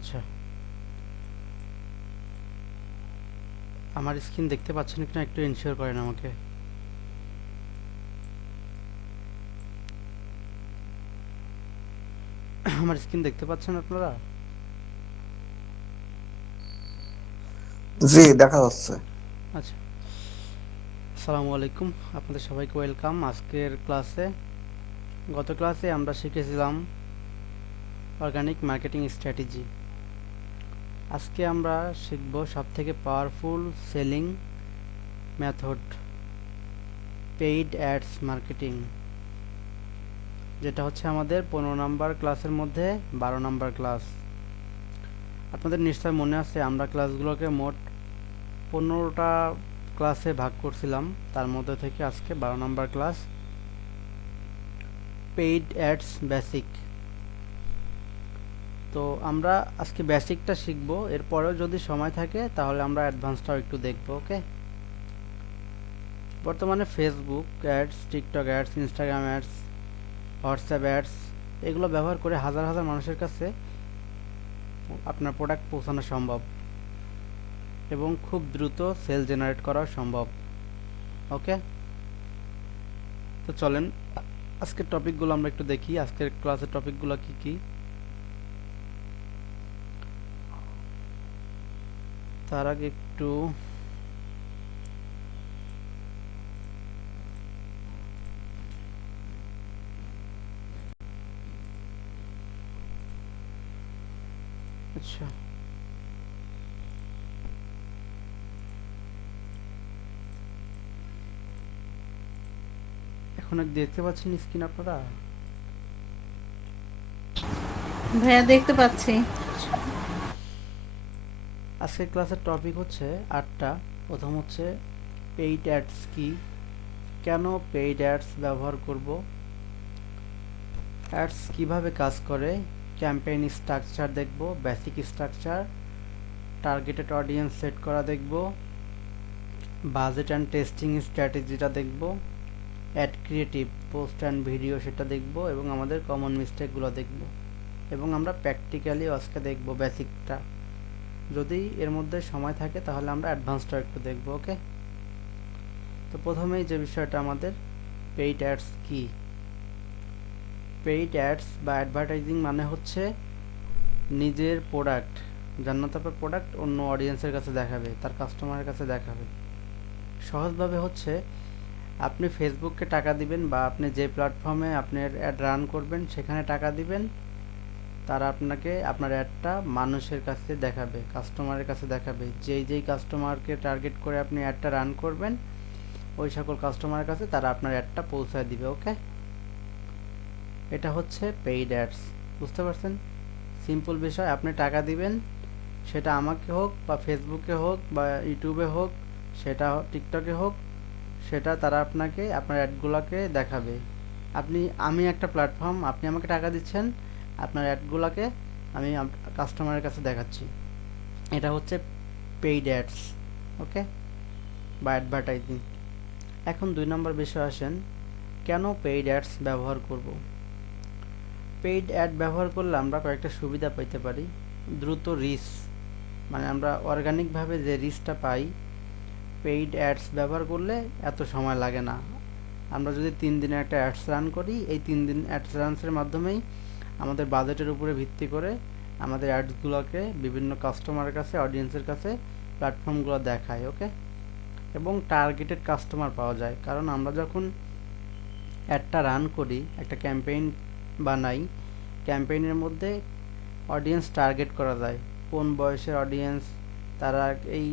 আচ্ছা, আমার স্ক্রিন দেখতে পাচ্ছেন কিনা একটু এনশিওর করেন আমাকে। আমার স্ক্রিন দেখতে পাচ্ছেন আপনারা? জি, দেখা যাচ্ছে। আচ্ছা, আসসালামু আলাইকুম, আপনাদের সবাইকে ওয়েলকাম আজকের ক্লাসে। গত ক্লাসে আমরা শিখেছিলাম অর্গানিক মার্কেটিং স্ট্র্যাটেজি। আজকে আমরা শিখব সবথেকে powerful selling method, paid ads marketing, যেটা হচ্ছে আমাদের 15 নম্বর ক্লাসের মধ্যে 12 নম্বর ক্লাস। আপনাদের নিশ্চয় মনে আছে আমরা ক্লাসগুলোকে মোট 15টা ক্লাসে ভাগ করছিলাম, তার মধ্যে থেকে আজকে 12 নম্বর ক্লাস, পেইড অ্যাডস বেসিক। তো আমরা আজকে বেসিকটা শিখবো, এরপরেও যদি সময় থাকে তাহলে আমরা অ্যাডভান্সটাও একটু দেখবো। ওকে, বর্তমানে Facebook ads, TikTok ads, Instagram ads, WhatsApp ads এগুলো ব্যবহার করে হাজার হাজার মানুষের কাছে আপনার প্রোডাক্ট পৌঁছানো সম্ভব এবং খুব দ্রুত সেল জেনারেট করা সম্ভব। ওকে, তো চলেন আজকের টপিকগুলো আমরা একটু দেখি। আজকের ক্লাসের টপিকগুলো কি কি। তার আগে একটু আচ্ছা, এখন দেখতে পাচ্ছেন স্ক্রিন আপনারা? ভাইয়া দেখতে পাচ্ছি। আচ্ছা, আজকের ক্লাসের টপিক হচ্ছে 8টা। প্রথম হচ্ছে পেইড অ্যাডস কি, কেন পেইড অ্যাডস ব্যবহার করব, অ্যাডস কিভাবে কাজ করে, ক্যাম্পেইন স্ট্রাকচার দেখব, basic structure, targeted audience set করা দেখব, বাজেট অ্যান্ড টেস্টিং স্ট্র্যাটেজিটা দেখব, add creative post and video সেটা দেখব, এবং আমাদের কমন মিস্টেকগুলো দেখব, এবং আমরা প্র্যাকটিক্যালি আজকে দেখব বেসিকটা। যদি এর মধ্যে সময় থাকে তাহলে আমরা অ্যাডভান্সটা একটু দেখব। ওকে, তো প্রথমেই যে বিষয়টা আমাদের, পেইড অ্যাডস কি। পেইড অ্যাডস বা অ্যাডভার্টাইজিং মানে হচ্ছে নিজের প্রোডাক্ট, জান্নাত আপনার প্রোডাক্ট অন্য অডিয়েন্সের কাছে দেখাবে, তার কাস্টমারের কাছে দেখাবে। সহজভাবে হচ্ছে আপনি ফেসবুককে টাকা দিবেন বা আপনি যে প্ল্যাটফর্মে আপনার অ্যাড রান করবেন সেখানে টাকা দিবেন, তারা আপনাকে আপনার অ্যাডটা মানুষের কাছে দেখাবে, কাস্টমারের কাছে দেখাবে। যেই যেই কাস্টমারকে টার্গেট করে আপনি অ্যাডটা রান করবেন ওই সকল কাস্টমারের কাছে তারা আপনার অ্যাডটা পৌঁছায় দিবে। ওকে, এটা হচ্ছে পেইড অ্যাডস। বুঝতে পারছেন? সিম্পল বিষয়, আপনি টাকা দিবেন, সেটা আমাকে হোক বা ফেসবুকে হোক বা ইউটিউবে হোক, সেটা টিকটকে হোক, সেটা তারা আপনাকে আপনার অ্যাডগুলোকে দেখাবে। আমি একটা প্ল্যাটফর্ম, আপনি আমাকে টাকা দিচ্ছেন, আপনার অ্যাডগুলোকে আমি কাস্টমারের কাছে দেখাচ্ছি। এটা হচ্ছে পেইড অ্যাডস। ওকে, বা অ্যাডভার্টাইজিং। এখন 2 নম্বর বিষয় আসেন, কেন পেইড অ্যাডস ব্যবহার করব। পেইড অ্যাড ব্যবহার করলে আমরা কয়েকটা সুবিধা পেতে পারি। দ্রুত রিচ, মানে আমরা অর্গানিকভাবে যে রিচটা পাই, পেইড অ্যাডস ব্যবহার করলে এত সময় লাগে না। আমরা যদি 3 দিনের একটা অ্যাডস রান করি, এই 3 দিন অ্যাডস রানসের মাধ্যমেই আমাদের বাজেটের উপরে ভিত্তি করে আমাদের অ্যাডসগুলোকে বিভিন্ন কাস্টমারের কাছে, অডিয়েন্সের কাছে প্ল্যাটফর্মগুলো দেখায়। ওকে, এবং টার্গেটেড কাস্টমার পাওয়া যায়, কারণ আমরা যখন অ্যাডটা রান করি, একটা ক্যাম্পেইন বানাই, ক্যাম্পেইনের মধ্যে অডিয়েন্স টার্গেট করা যায়, কোন বয়সের অডিয়েন্স, তারা এই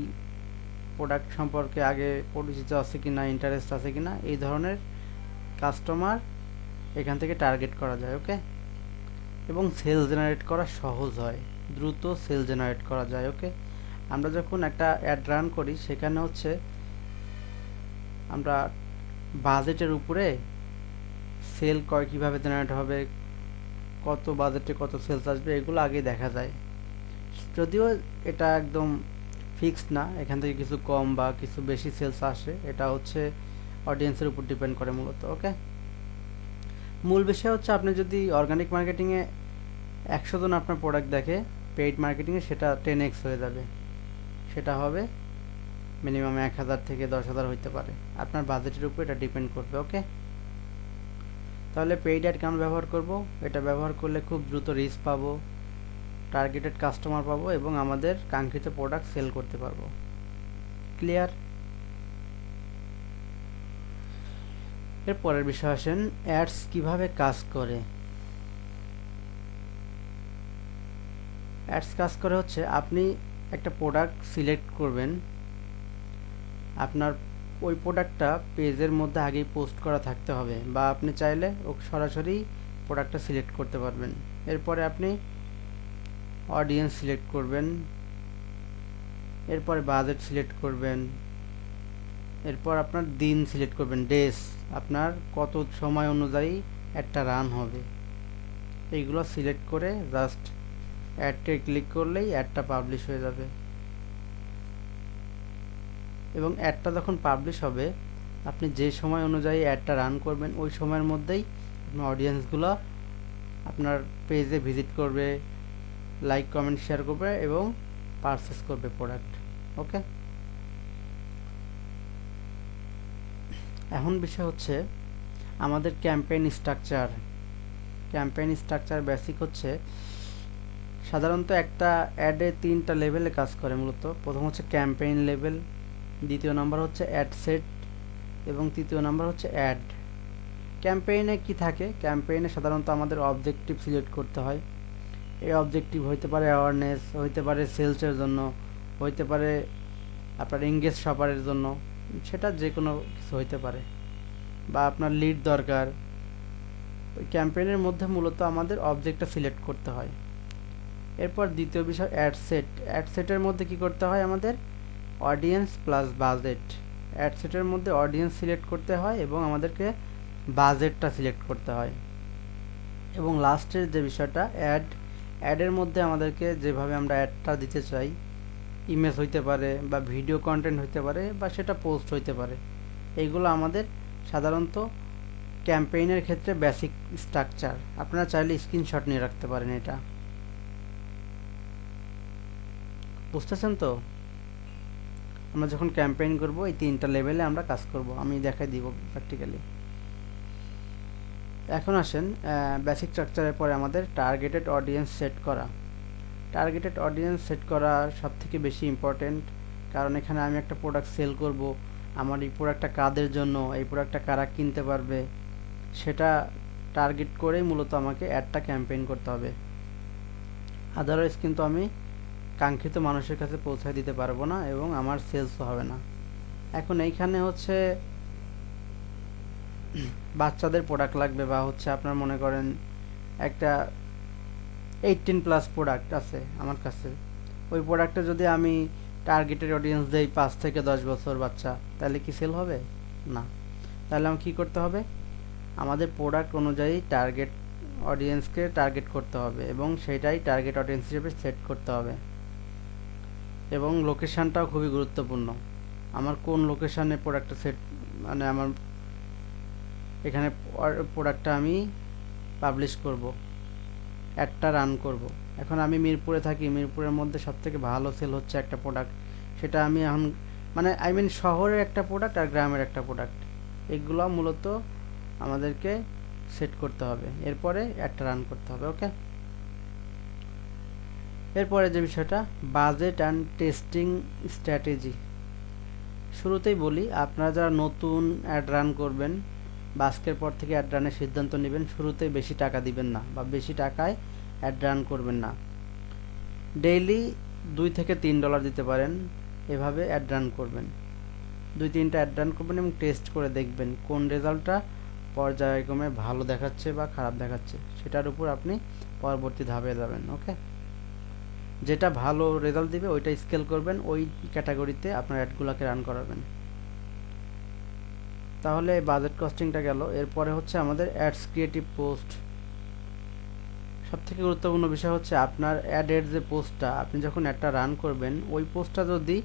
প্রোডাক্ট সম্পর্কে আগে পরিচিত আছে কিনা, ইন্টারেস্ট আছে কিনা, এই ধরনের কাস্টমার এখান থেকে টার্গেট করা যায়। ওকে, এবং সেল জেনারেট করা সহজ হয়, দ্রুত সেল জেনারেট করা যায়। ওকে, আমরা যখন একটা অ্যাড রান করি সেখানে হচ্ছে আমরা বাজেটের উপরে সেল কীভাবে জেনারেট হবে, কত বাজেটে কত সেলস আসবে, এগুলো আগে দেখা যায়। যদিও এটা একদম ফিক্সড না, এখান থেকে কিছু কম বা কিছু বেশি সেলস আসে, এটা হচ্ছে অডিয়েন্সের উপর ডিপেন্ড করে মূলত। ওকে, মূল বিষয় হচ্ছে আপনি যদি অর্গানিক মার্কেটিংয়ে 100 জন আপনার প্রোডাক্ট দেখে, পেইড মার্কেটিংয়ে সেটা 10x হয়ে যাবে। সেটা হবে মিনিমাম 1000 থেকে 10,000 হইতে পারে, আপনার বাজেটের উপর এটা ডিপেন্ড করবে। ওকে, তাহলে পেইড অ্যাড কেন ব্যবহার করব? এটা ব্যবহার করলে খুব দ্রুত রিচ পাবো, টার্গেটেড কাস্টমার পাবো এবং আমাদের কাঙ্ক্ষিত প্রোডাক্ট সেল করতে পারবো। ক্লিয়ার? এর পরের বিষয় আসেন, অ্যাডস কিভাবে কাজ করে। অ্যাডস কাজ করে হচ্ছে, আপনি একটা প্রোডাক্ট সিলেক্ট করবেন, আপনার ওই প্রোডাক্টটা পেজের মধ্যে আগেই পোস্ট করা থাকতে হবে, বা আপনি চাইলে সরাসরি প্রোডাক্টটা সিলেক্ট করতে পারবেন। এরপরে আপনি অডিয়েন্স সিলেক্ট করবেন, এরপরে বাজেট সিলেক্ট করবেন, এরপর আপনার দিন সিলেক্ট করবেন, ডেস, আপনার কত সময় অনুযায়ী একটা রান হবে। এইগুলো সিলেক্ট করে জাস্ট অ্যাডটে ক্লিক করলেই অ্যাডটা পাবলিশ হয়ে যাবে। এবং অ্যাডটা যখন পাবলিশ হবে, আপনি যে সময় অনুযায়ী অ্যাডটা রান করবেন ওই সময়ের মধ্যেই আপনার অডিয়েন্সগুলো আপনার পেজে ভিজিট করবে, লাইক কমেন্ট শেয়ার করবে এবং পারচেস করবে প্রোডাক্ট। ওকে, এখন বিষয় হচ্ছে আমাদের campaign structure. Campaign structure basic হচ্ছে, সাধারণত একটা অ্যাডে 3টা লেভেলে কাজ করে মূলত। প্রথম হচ্ছে ক্যাম্পেইন লেভেল, দ্বিতীয় নাম্বার হচ্ছে অ্যাড সেট এবং তৃতীয় নাম্বার হচ্ছে অ্যাড। ক্যাম্পেইনে কি থাকে? ক্যাম্পেইনে সাধারণত আমাদের অবজেক্টিভ সিলেক্ট করতে হয়। এই অবজেক্টিভ হইতে পারে অ্যাওয়ারনেস, হইতে পারে সেলসের জন্য, হইতে পারে আপনার এঙ্গেজ শপারের জন্য, সেটা যে কোনো কিছু হইতে পারে, বা আপনার লিড দরকার। ওই ক্যাম্পেইনের মধ্যে মূলত আমাদের অবজেক্টটা সিলেক্ট করতে হয়। এরপর দ্বিতীয় বিষয় অ্যাড সেট। অ্যাড সেটের মধ্যে কি করতে হয়? আমাদের অডিয়েন্স প্লাস বাজেট। অ্যাড সেটের মধ্যে অডিয়েন্স সিলেক্ট করতে হয় এবং আমাদেরকে বাজেটটা সিলেক্ট করতে হয়। এবং লাস্টের যে বিষয়টা অ্যাড, অ্যাডের মধ্যে আমাদেরকে যেভাবে আমরা অ্যাডটা দিতে চাই, ইমেজ হইতে পারে বা ভিডিও কন্টেন্ট হইতে পারে বা সেটা পোস্ট হইতে পারে, এইগুলো আমাদের সাধারণত ক্যাম্পেইনের ক্ষেত্রে বেসিক স্ট্রাকচার। আপনারা চাইলে স্ক্রিনশট নিয়ে রাখতে পারেন। এটা বুঝতেছেন তো? আমরা যখন ক্যাম্পেইন করব এই 3টা লেভেলে আমরা কাজ করব, আমি দেখাই দিব প্র্যাকটিক্যালি। এখন আসেন বেসিক স্ট্রাকচারের পরে আমাদের টার্গেটেড অডিয়েন্স সেট করা। টার্গেটেড অডিয়েন্স সেট করা সবথেকে বেশি ইম্পর্টেন্ট, কারণ এখানে আমি একটা প্রোডাক্ট সেল করব, আমার এই প্রোডাক্টটা কাদের জন্য, এই প্রোডাক্টটা কারা কিনতে পারবে, সেটা টার্গেট করেই মূলত আমাকে অ্যাডটা ক্যাম্পেইন করতে হবে। আদারওয়াইজ কিন্তু আমি কাঙ্ক্ষিত মানুষের কাছে পৌঁছায় দিতে পারবো না এবং আমার সেলসও হবে না। এখন এইখানে হচ্ছে বাচ্চাদের প্রোডাক্ট লাগবে, বা হচ্ছে আপনার মনে করেন একটা 18+ প্রোডাক্ট আছে আমার কাছে, ওই প্রোডাক্টে যদি আমি টার্গেটেড অডিয়েন্স দেই 5 থেকে 10 বছর বাচ্চা, তাহলে কি সেল হবে? না। তাহলে আমার কী করতে হবে? আমাদের প্রোডাক্ট অনুযায়ী টার্গেট অডিয়েন্সকে টার্গেট করতে হবে এবং সেটাই টার্গেট অডিয়েন্স হিসেবে সেট করতে হবে। এবং লোকেশানটাও খুবই গুরুত্বপূর্ণ। আমার কোন লোকেশানে প্রোডাক্টটা সেট, মানে আমার এখানে প্রোডাক্টটা আমি পাবলিশ করব, অ্যাডটা রান করব। এখন আমি মিরপুরে থাকি, মিরপুরের মধ্যে সবথেকে ভালো সেল হচ্ছে একটা প্রোডাক্ট, সেটা আমি এখন মানে শহরের একটা প্রোডাক্ট আর গ্রামের একটা প্রোডাক্ট, এগুলো মূলত আমাদেরকে সেট করতে হবে, এরপরে অ্যাডটা রান করতে হবে। ওকে, এরপরে যে বিষয়টা বাজেট অ্যান্ড টেস্টিং স্ট্র্যাটেজি। শুরুতেই বলি, আপনারা যারা নতুন অ্যাড রান করবেন বা আজকের পর থেকে অ্যাড রানের সিদ্ধান্ত নেবেন, শুরুতেই বেশি টাকা দিবেন না বা বেশি টাকায় অ্যাড রান করবেন না। ডেইলি $2 থেকে $3 দিতে পারেন, এভাবে অ্যাড রান করবেন। 2-3টা অ্যাড রান করবেন এবং টেস্ট করে দেখবেন কোন রেজাল্টটা পর্যায়ক্রমে ভালো দেখাচ্ছে বা খারাপ দেখাচ্ছে, সেটার উপর আপনি পরবর্তী ধাপে যাবেন। ওকে, যেটা ভালো রেজাল্ট দিবে ওইটা স্কেল করবেন, ওই ক্যাটাগরিতে আপনার অ্যাডগুলোকে রান করাবেন। তাহলে বাজেট কস্টিংটা গেল। এরপরে হচ্ছে আমাদের অ্যাডস ক্রিয়েটিভ পোস্ট। সবথেকে গুরুত্বপূর্ণ বিষয় হচ্ছে আপনার অ্যাডের যে পোস্টটা আপনি যখন অ্যাডটা রান করবেন, ওই পোস্টটা যদি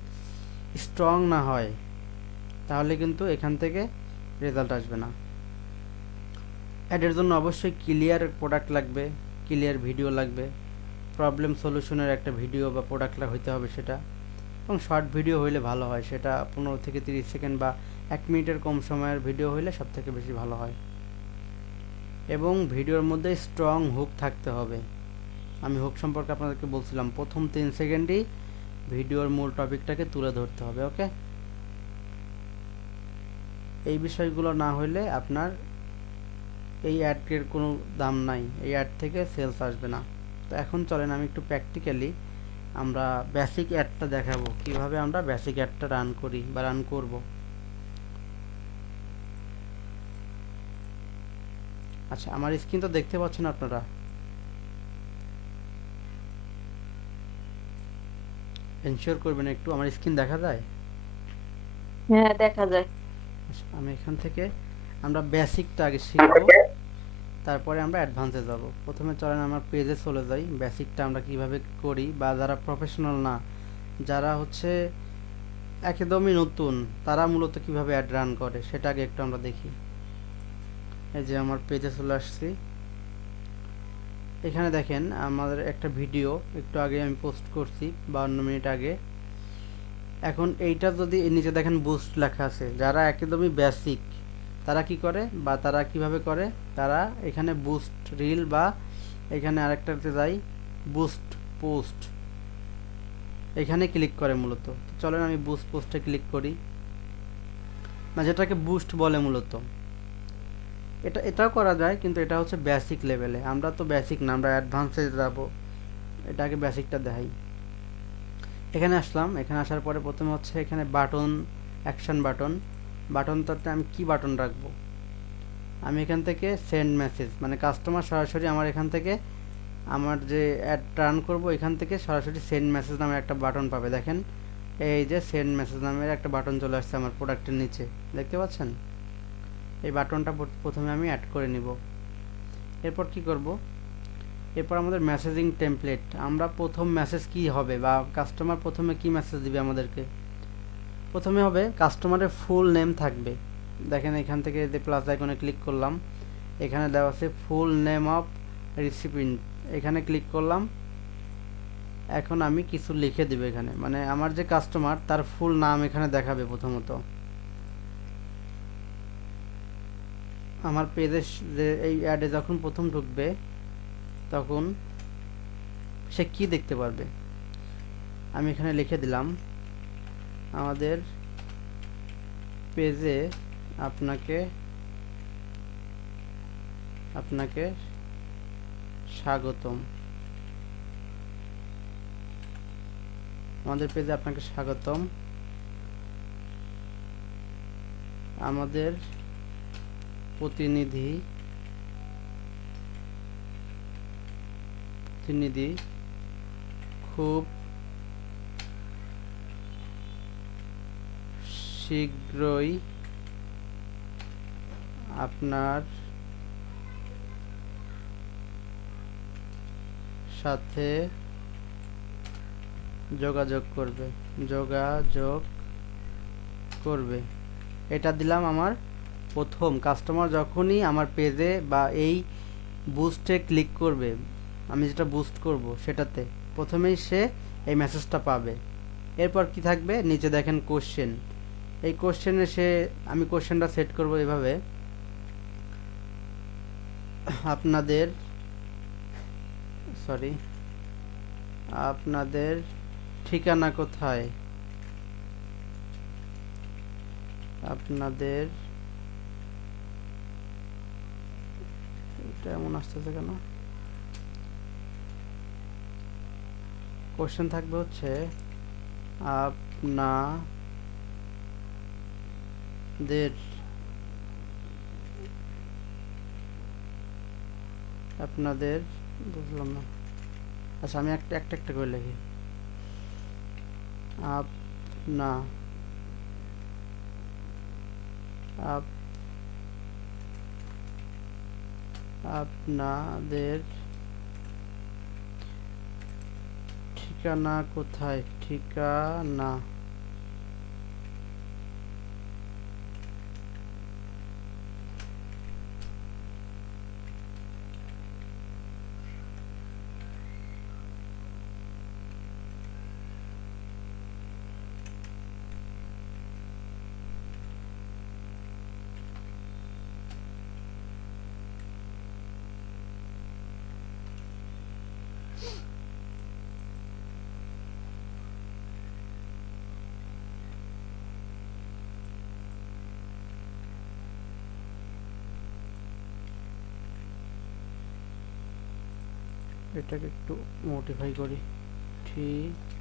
স্ট্রং না হয় তাহলে কিন্তু এখান থেকে রেজাল্ট আসবে না। অ্যাডের জন্য অবশ্যই ক্লিয়ার প্রোডাক্ট লাগবে, ক্লিয়ার ভিডিও লাগবে, প্রবলেম সলিউশনের একটা ভিডিও বা প্রোডাক্টটা হইতে হবে সেটা, এবং শর্ট ভিডিও হইলে ভালো হয়, সেটা 15 থেকে 30 সেকেন্ড বা 1 মিনিটের কম সময়ের ভিডিও হইলে সব থেকে বেশি ভালো হয়। এবং ভিডিওর মধ্যে স্ট্রং হুক থাকতে হবে। আমি হুক সম্পর্কে আপনাদেরকে বলছিলাম, প্রথম 3 সেকেন্ডেই ভিডিওর মূল টপিকটাকে তুলে ধরতে হবে। ওকে, এই বিষয়গুলো না হইলে আপনার এই অ্যাডের কোনো দাম নাই, এই অ্যাড থেকে সেলস আসবে না। তো এখন চলেন আমি একটু প্র্যাকটিক্যালি আমরা বেসিক অ্যাডটা দেখাবো, কিভাবে আমরা বেসিক অ্যাডটা রান করি বা রান করব। আচ্ছা, আমার স্ক্রিন তো দেখতে পাচ্ছেন আপনারা? এনশিওর করবেন একটু আমার স্ক্রিন দেখা যায়। হ্যাঁ, দেখা যায়। আচ্ছা, আমি এখান থেকে আমরা বেসিকটা আগে শিখব, তারপরে আমরা অ্যাডভান্সে যাব। প্রথমে চলেন আমার পেজে চলে যাই, বেসিকটা আমরা কিভাবে করি, বা যারা প্রফেশনাল না, যারা হচ্ছে একদমই নতুন, তারা মূলত কিভাবে অ্যাড রান করে সেটা আগে একটু আমরা দেখি। এই যে আমার পেজে চলে আসছি, এখানে দেখেন আমাদের একটা ভিডিও একটু আগে আমি পোস্ট করছি 52 মিনিট আগে। এখন এইটা যদি নিচে দেখেন বুস্ট লেখা আছে, যারা একদমই বেসিক তারা কি করে বা তারা কিভাবে করে, তারা এখানে বুস্ট রিল বা এখানে আরেকটাতে যাই বুস্ট পোস্ট, এখানে ক্লিক করে মূলত। চলেন আমি বুস্ট পোস্টে ক্লিক করি, না যেটাকে বুস্ট বলে মূলত। এটাও করা যায়, কিন্তু এটা হচ্ছে বেসিক লেভেলে, আমরা তো বেসিক না, আমরা অ্যাডভান্সে যাব। এটাকে বেসিকটা দেখাই। এখানে আসলাম, এখানে আসার পরে প্রথমে হচ্ছে এখানে বাটন, অ্যাকশন বাটন। বাটনটাতে আমি কি বাটন রাখবো, আমি এখান থেকে সেন্ড মেসেজ, মানে কাস্টমার সরাসরি আমার এখান থেকে আমার যে অ্যাড রান করব এখান থেকে সরাসরি সেন্ড মেসেজ নামের একটা বাটন পাবে। দেখেন এই যে সেন্ড মেসেজ নামের একটা বাটন চলে আসছে আমার প্রোডাক্টের নিচে, দেখতে পাচ্ছেন? এই বাটনটা প্রথমে আমি অ্যাড করে নিব। এরপর কি করব, এরপর আমাদের মেসেজিং টেমপ্লেট, আমরা প্রথম মেসেজ কি হবে বা কাস্টমার প্রথমে কি মেসেজ দিবে আমাদেরকে, প্রথমে হবে কাস্টমারের ফুল নেম থাকবে। দেখেন এখান থেকে যে প্লাস আইকনে ক্লিক করলাম, এখানে দেওয়া আছে ফুল নেম অফ রিসিপিয়েন্ট, এখানে ক্লিক করলাম। এখন আমি কিছু লিখে দিব এখানে, মানে আমার যে কাস্টমার তার ফুল নাম এখানে দেখাবে। প্রথমত আমার পেজে যে এই অ্যাডে যখন প্রথম ঢুকবে তখন সে কি দেখতে পারবে, আমি এখানে লিখে দিলাম আমাদের পেজে আপনাকে আপনাকে স্বাগতম, আমাদের পেজে আপনাকে স্বাগতম, আমাদের প্রতিনিধি খুব শীঘ্রই আপনার সাথে যোগাযোগ করবে। এটা দিলাম আমার প্রথম কাস্টমার যখনই আমার পেজে বা এই বুস্টে ক্লিক করবে, আমি যেটা বুস্ট করব সেটাতে প্রথমেই সে এই মেসেজটা পাবে। এরপর কি থাকবে, নিচে দেখেন কোশ্চেন, এই কোশ্চেনে আমি কোশ্চেনটা সেট করব এভাবে, আপনাদের আপনাদের ঠিকানা কোথায়, আপনাদের এটা এমন আসতেছে কেন, কোশ্চেন থাকবে হচ্ছে আপনাদের আপনাদের বুঝলাম না। আচ্ছা, আমি একটা একটা একটা করে লিখি। আপনা আপ- আপনাদের ঠিকানা কোথায়, ঠিকানা এটাকে একটু মডিফাই করি। ঠিকানা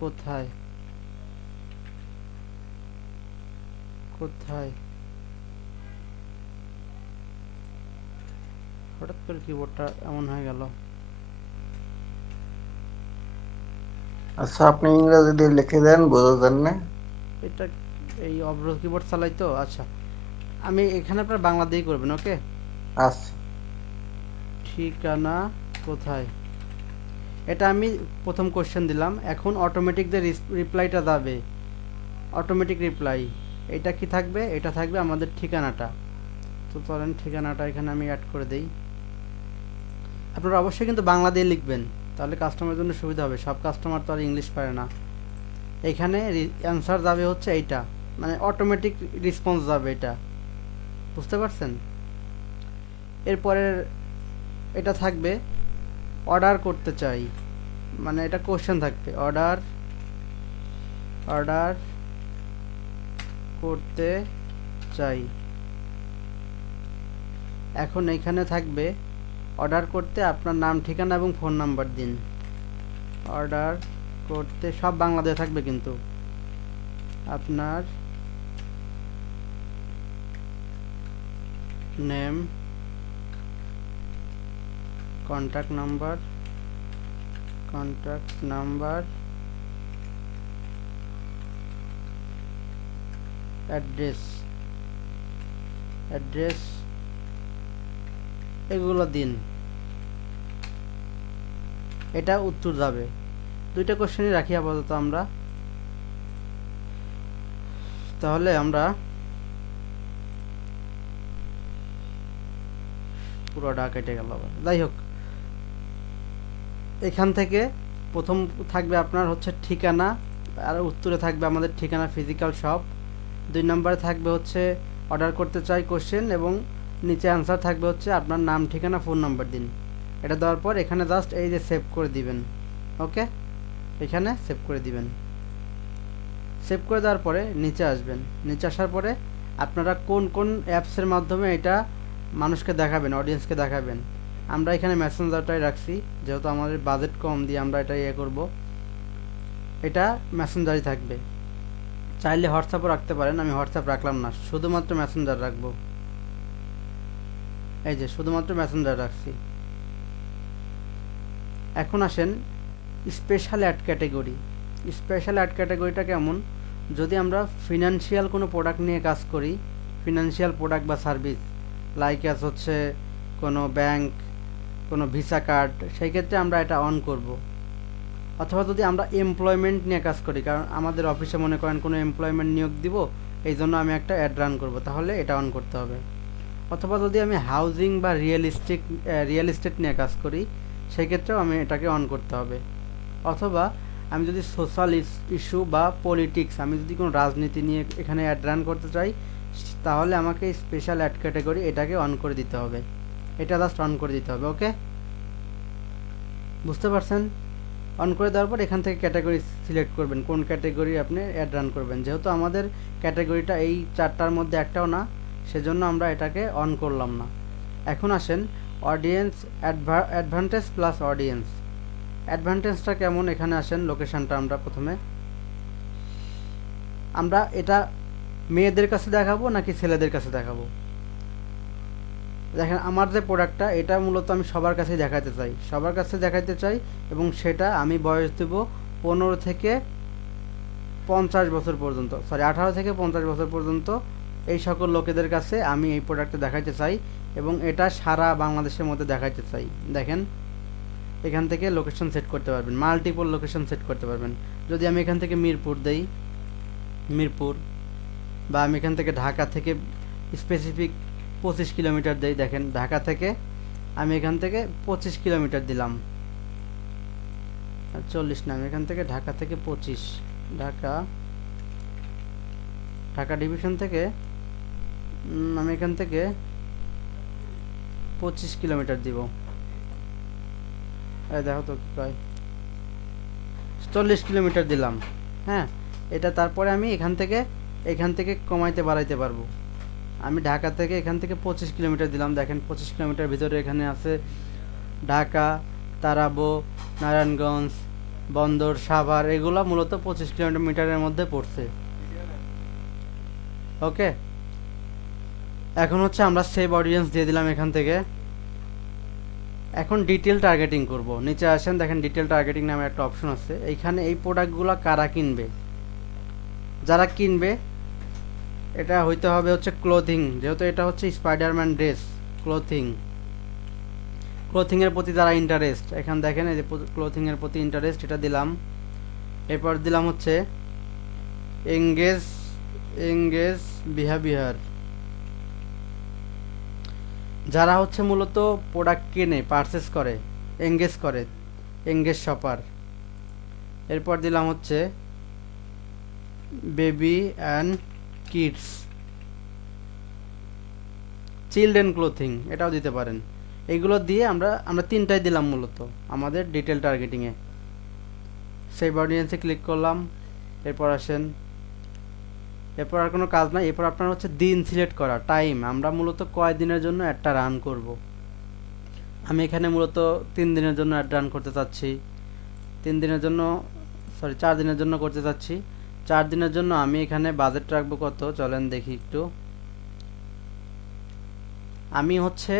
কোথায় কোথায় হঠাৎ করে কিবোর্ডটা এমন হয়ে গেল। আচ্ছা, আপনি ইংরেজি দিয়ে লিখে দেন, বোঝা যান না। এটা এই অব্র কিবোর্ড চালাই তো। আচ্ছা, আমি এখানে আপনার বাংলা দিয়েই করবেন, ওকে। আচ্ছা, ঠিকানা কোথায়, এটা আমি প্রথম কোশ্চেন দিলাম। এখন অটোমেটিক যে রিপ্লাইটা যাবে, অটোমেটিক রিপ্লাই, এটা কি থাকবে? এটা থাকবে আমাদের ঠিকানাটা। তো চলেন ঠিকানাটা এখানে আমি অ্যাড করে দেই। আপনারা অবশ্যই কিন্তু বাংলা দিয়ে লিখবেন, তাহলে কাস্টমারের জন্য সুবিধা হবে। সব কাস্টমার তো আর ইংলিশ পারে না। এখানে অ্যান্সার যাবে হচ্ছে এইটা, মানে অটোমেটিক রেসপন্স যাবে এটা, বুঝতে পারছেন? এরপরের এটা থাকবে অর্ডার করতে চাই, মানে এটা কোশ্চেন থাকবে, অর্ডার করতে চাই। এখন এখানে থাকবে অর্ডার করতে আপনার নাম, ঠিকানা এবং ফোন নাম্বার দিন। অর্ডার করতে সব বাংলাতে থাকবে, কিন্তু আপনার নেম, কন্ট্যাক্ট নাম্বার, অ্যাড্রেস এগুলো দিন। এটা উত্তর যাবে। দুইটা কোশ্চেনই রাখি আপাতত আমরা। তাহলে আমরা পুরোটা কেটে গেল আবার। যাই হোক, এখান থেকে প্রথম থাকবে আপনার হচ্ছে ঠিকানা, আর উত্তরে থাকবে আমাদের ঠিকানা ফিজিক্যাল শপ। 2 নম্বরে থাকবে হচ্ছে অর্ডার করতে চাই কোশ্চেন, এবং নিচে অ্যান্সার থাকবে হচ্ছে আপনার নাম, ঠিকানা, ফোন নাম্বার দিন। এটা দেওয়ার পর এখানে জাস্ট এই যে সেভ করে দিবেন, ওকে। এখানে সেভ করে দিবেন। সেভ করে দেওয়ার পরে নিচে আসবেন। নিচে আসার পরে আপনারা কোন কোন অ্যাপসের মাধ্যমে এটা মানুষকে দেখাবেন, অডিয়েন্সকে দেখাবেন। আমরা এখানে মেসেঞ্জারটাই রাখছি, যেহেতু আমাদের বাজেট কম দিয়ে আমরা এটা করব। এটা মেসেঞ্জারই থাকবে। চাইলে হোয়াটসঅ্যাপও রাখতে পারেন, আমি হোয়াটসঅ্যাপ রাখলাম না, শুধুমাত্র মেসেঞ্জার রাখবো। এই যে শুধুমাত্র মেসেঞ্জার রাখছি। এখন আসেন special ad category. Special ad ক্যাটাগরিটা কেমন? যদি আমরা ফিনান্সিয়াল কোনো প্রোডাক্ট নিয়ে কাজ করি, ফিনান্সিয়াল প্রোডাক্ট বা সার্ভিস, লাইক অ্যাজ হচ্ছে কোনো ব্যাংক, কোনো ভিসা কার্ড, সেই ক্ষেত্রে আমরা এটা অন করব। অথবা যদি আমরা এমপ্লয়মেন্ট নিয়ে কাজ করি, কারণ আমাদের অফিসে মনে করেন কোনো এমপ্লয়মেন্ট নিয়োগ দিব, এই জন্য আমি একটা অ্যাড রান করব, তাহলে এটা অন করতে হবে। অথবা যদি আমি হাউজিং বা রিয়েল এস্টেট নিয়ে কাজ করি, সেই ক্ষেত্রেও আমি এটাকে অন করতে হবে। অথবা আমি যদি সোশ্যাল ইস্যু বা পলিটিক্স, আমি যদি কোনো রাজনীতি নিয়ে এখানে অ্যাড রান করতে চাই, তাহলে আমাকে স্পেশাল অ্যাড ক্যাটাগরি এটাকে অন করে দিতে হবে। এটা জাস্ট অন করে দিতে হবে, ওকে। বুঝতে পারছেন? অন করে দেওয়ার পর এখান থেকে ক্যাটাগরি সিলেক্ট করবেন, কোন ক্যাটাগরি আপনি অ্যাড রান করবেন। যেহেতু আমাদের ক্যাটাগরিটা এই 4টার মধ্যে একটাও না, সেজন্য আমরা এটাকে অন করলাম না। এখন আসেন অডিয়েন্স, অ্যাডভান্টেজ প্লাস অডিয়েন্স। অ্যাডভান্টেজটা কেমন? এখানে আসেন, লোকেশনটা আমরা প্রথমে, আমরা এটা মেয়েদের কাছে দেখাবো নাকি ছেলেদের কাছে দেখাবো? দেখেন, আমার যে প্রোডাক্টটা, এটা মূলত আমি সবার কাছেই দেখাতে চাই, এবং সেটা আমি বয়স দেব 15 থেকে 50 বছর পর্যন্ত, 18 থেকে 50 বছর পর্যন্ত এই সকল লোকেদের কাছে আমি এই প্রোডাক্টটা দেখাইতে চাই, এবং এটা সারা বাংলাদেশের মধ্যে দেখাইতে চাই। দেখেন, এখান থেকে লোকেশন সেট করতে পারবেন, মাল্টিপল লোকেশন সেট করতে পারবেন। যদি আমি এখান থেকে মিরপুর দেই, মিরপুর, বা আমি এখান থেকে ঢাকা থেকে স্পেসিফিক 25 কিলোমিটার দেই, দেখেন ঢাকা থেকে আমি এখান থেকে 25 কিলোমিটার দিলাম, 40 না, আমি এখান থেকে ঢাকা থেকে 25, ঢাকা ডিভিশন থেকে আমি এখান থেকে 25 কিলোমিটার দিব। দেখো তো কি কয়, 40 কিলোমিটার দিলাম। হ্যাঁ, এটা তারপরে আমি এখান থেকে কমাইতে বাড়াইতে পারবো। আমি ঢাকা থেকে এখান থেকে 25 কিলোমিটার দিলাম। দেখেন 25 কিলোমিটার ভিতরে এখানে আছে ঢাকা, তারাবো, নারায়ণগঞ্জ, বন্দর, সাভার, এগুলো মূলত 25 কিলোমিটারের মধ্যে পড়ছে। ওকে, এখন হচ্ছে আমরা সেভ অডিয়েন্স দিয়ে দিলাম এখান থেকে। এখন ডিটেল টার্গেটিং করব। নিচে আসেন, দেখেন ডিটেল টার্গেটিং নামে একটা অপশন আছে। এইখানে এই প্রোডাক্টগুলো কারা কিনবে, যারা কিনবে এটা হইতে হবে হচ্ছে ক্লোথিং, যেহেতু এটা হচ্ছে স্পাইডারম্যান ড্রেস। ক্লোথিং, ক্লোথিংয়ের প্রতি যারা ইন্টারেস্ট, এখান দেখেন এই যে ক্লোথিংয়ের প্রতি ইন্টারেস্ট, এটা দিলাম। এরপর দিলাম হচ্ছে এঙ্গেজ, এঙ্গেজ বিহেভিয়ার, যারা হচ্ছে মূলত প্রোডাক্ট কেনে, পারচেস করে, এঙ্গেজ করে, এঙ্গেজ শপার। এরপর দিলাম হচ্ছে baby and kids, children clothing, এটাও দিতে পারেন। এইগুলো দিয়ে আমরা তিনটাই দিলাম মূলত আমাদের ডিটেল টার্গেটিংয়ে। সেভ অডিয়েন্সে ক্লিক করলাম। এরপর আসেন, এরপর আর কোনো কাজ নাই। এরপর আপনার হচ্ছে দিন সিলেক্ট করা, টাইম, আমরা মূলত কয় দিনের জন্য অ্যাডটা রান করব। আমি এখানে মূলত 3 দিনের জন্য অ্যাড রান করতে চাচ্ছি। 3 দিনের জন্য, সরি 4 দিনের জন্য করতে চাচ্ছি। 4 দিনের জন্য আমি এখানে বাজেট রাখবো কত, চলেন দেখি একটু। আমি হচ্ছে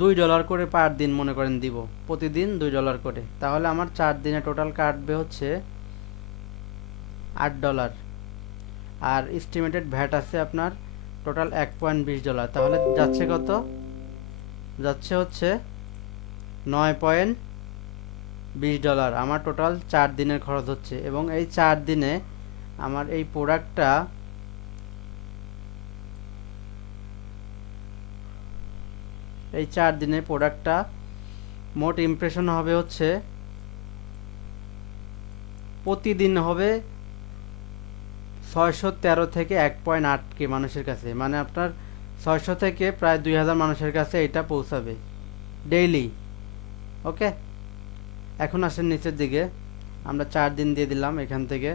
$2 করে পার দিন মনে করেন দিব, প্রতিদিন $2 করে। তাহলে আমার 4 দিনে টোটাল কাটবে হচ্ছে $8। আর এস্টিমেটেড ভ্যাট আছে আপনার টোটাল $1.20। তাহলে যাচ্ছে কত, যাচ্ছে হচ্ছে $9.20 আমার টোটাল 4 দিনের খরচ হচ্ছে। এবং এই 4 দিনে আমার এই প্রোডাক্টটা এই 4 দিনের প্রোডাক্টটা মোট ইমপ্রেশন হবে হচ্ছে প্রতিদিন হবে 613 থেকে 1.8K মানুষের কাছে, মানে আপনার 600 থেকে প্রায় 2000 মানুষের কাছে এটা পৌঁছাবে ডেইলি। ওকে, এখন আসেন নিচের দিকে, আমরা 4 দিন দিয়ে দিলাম এখান থেকে।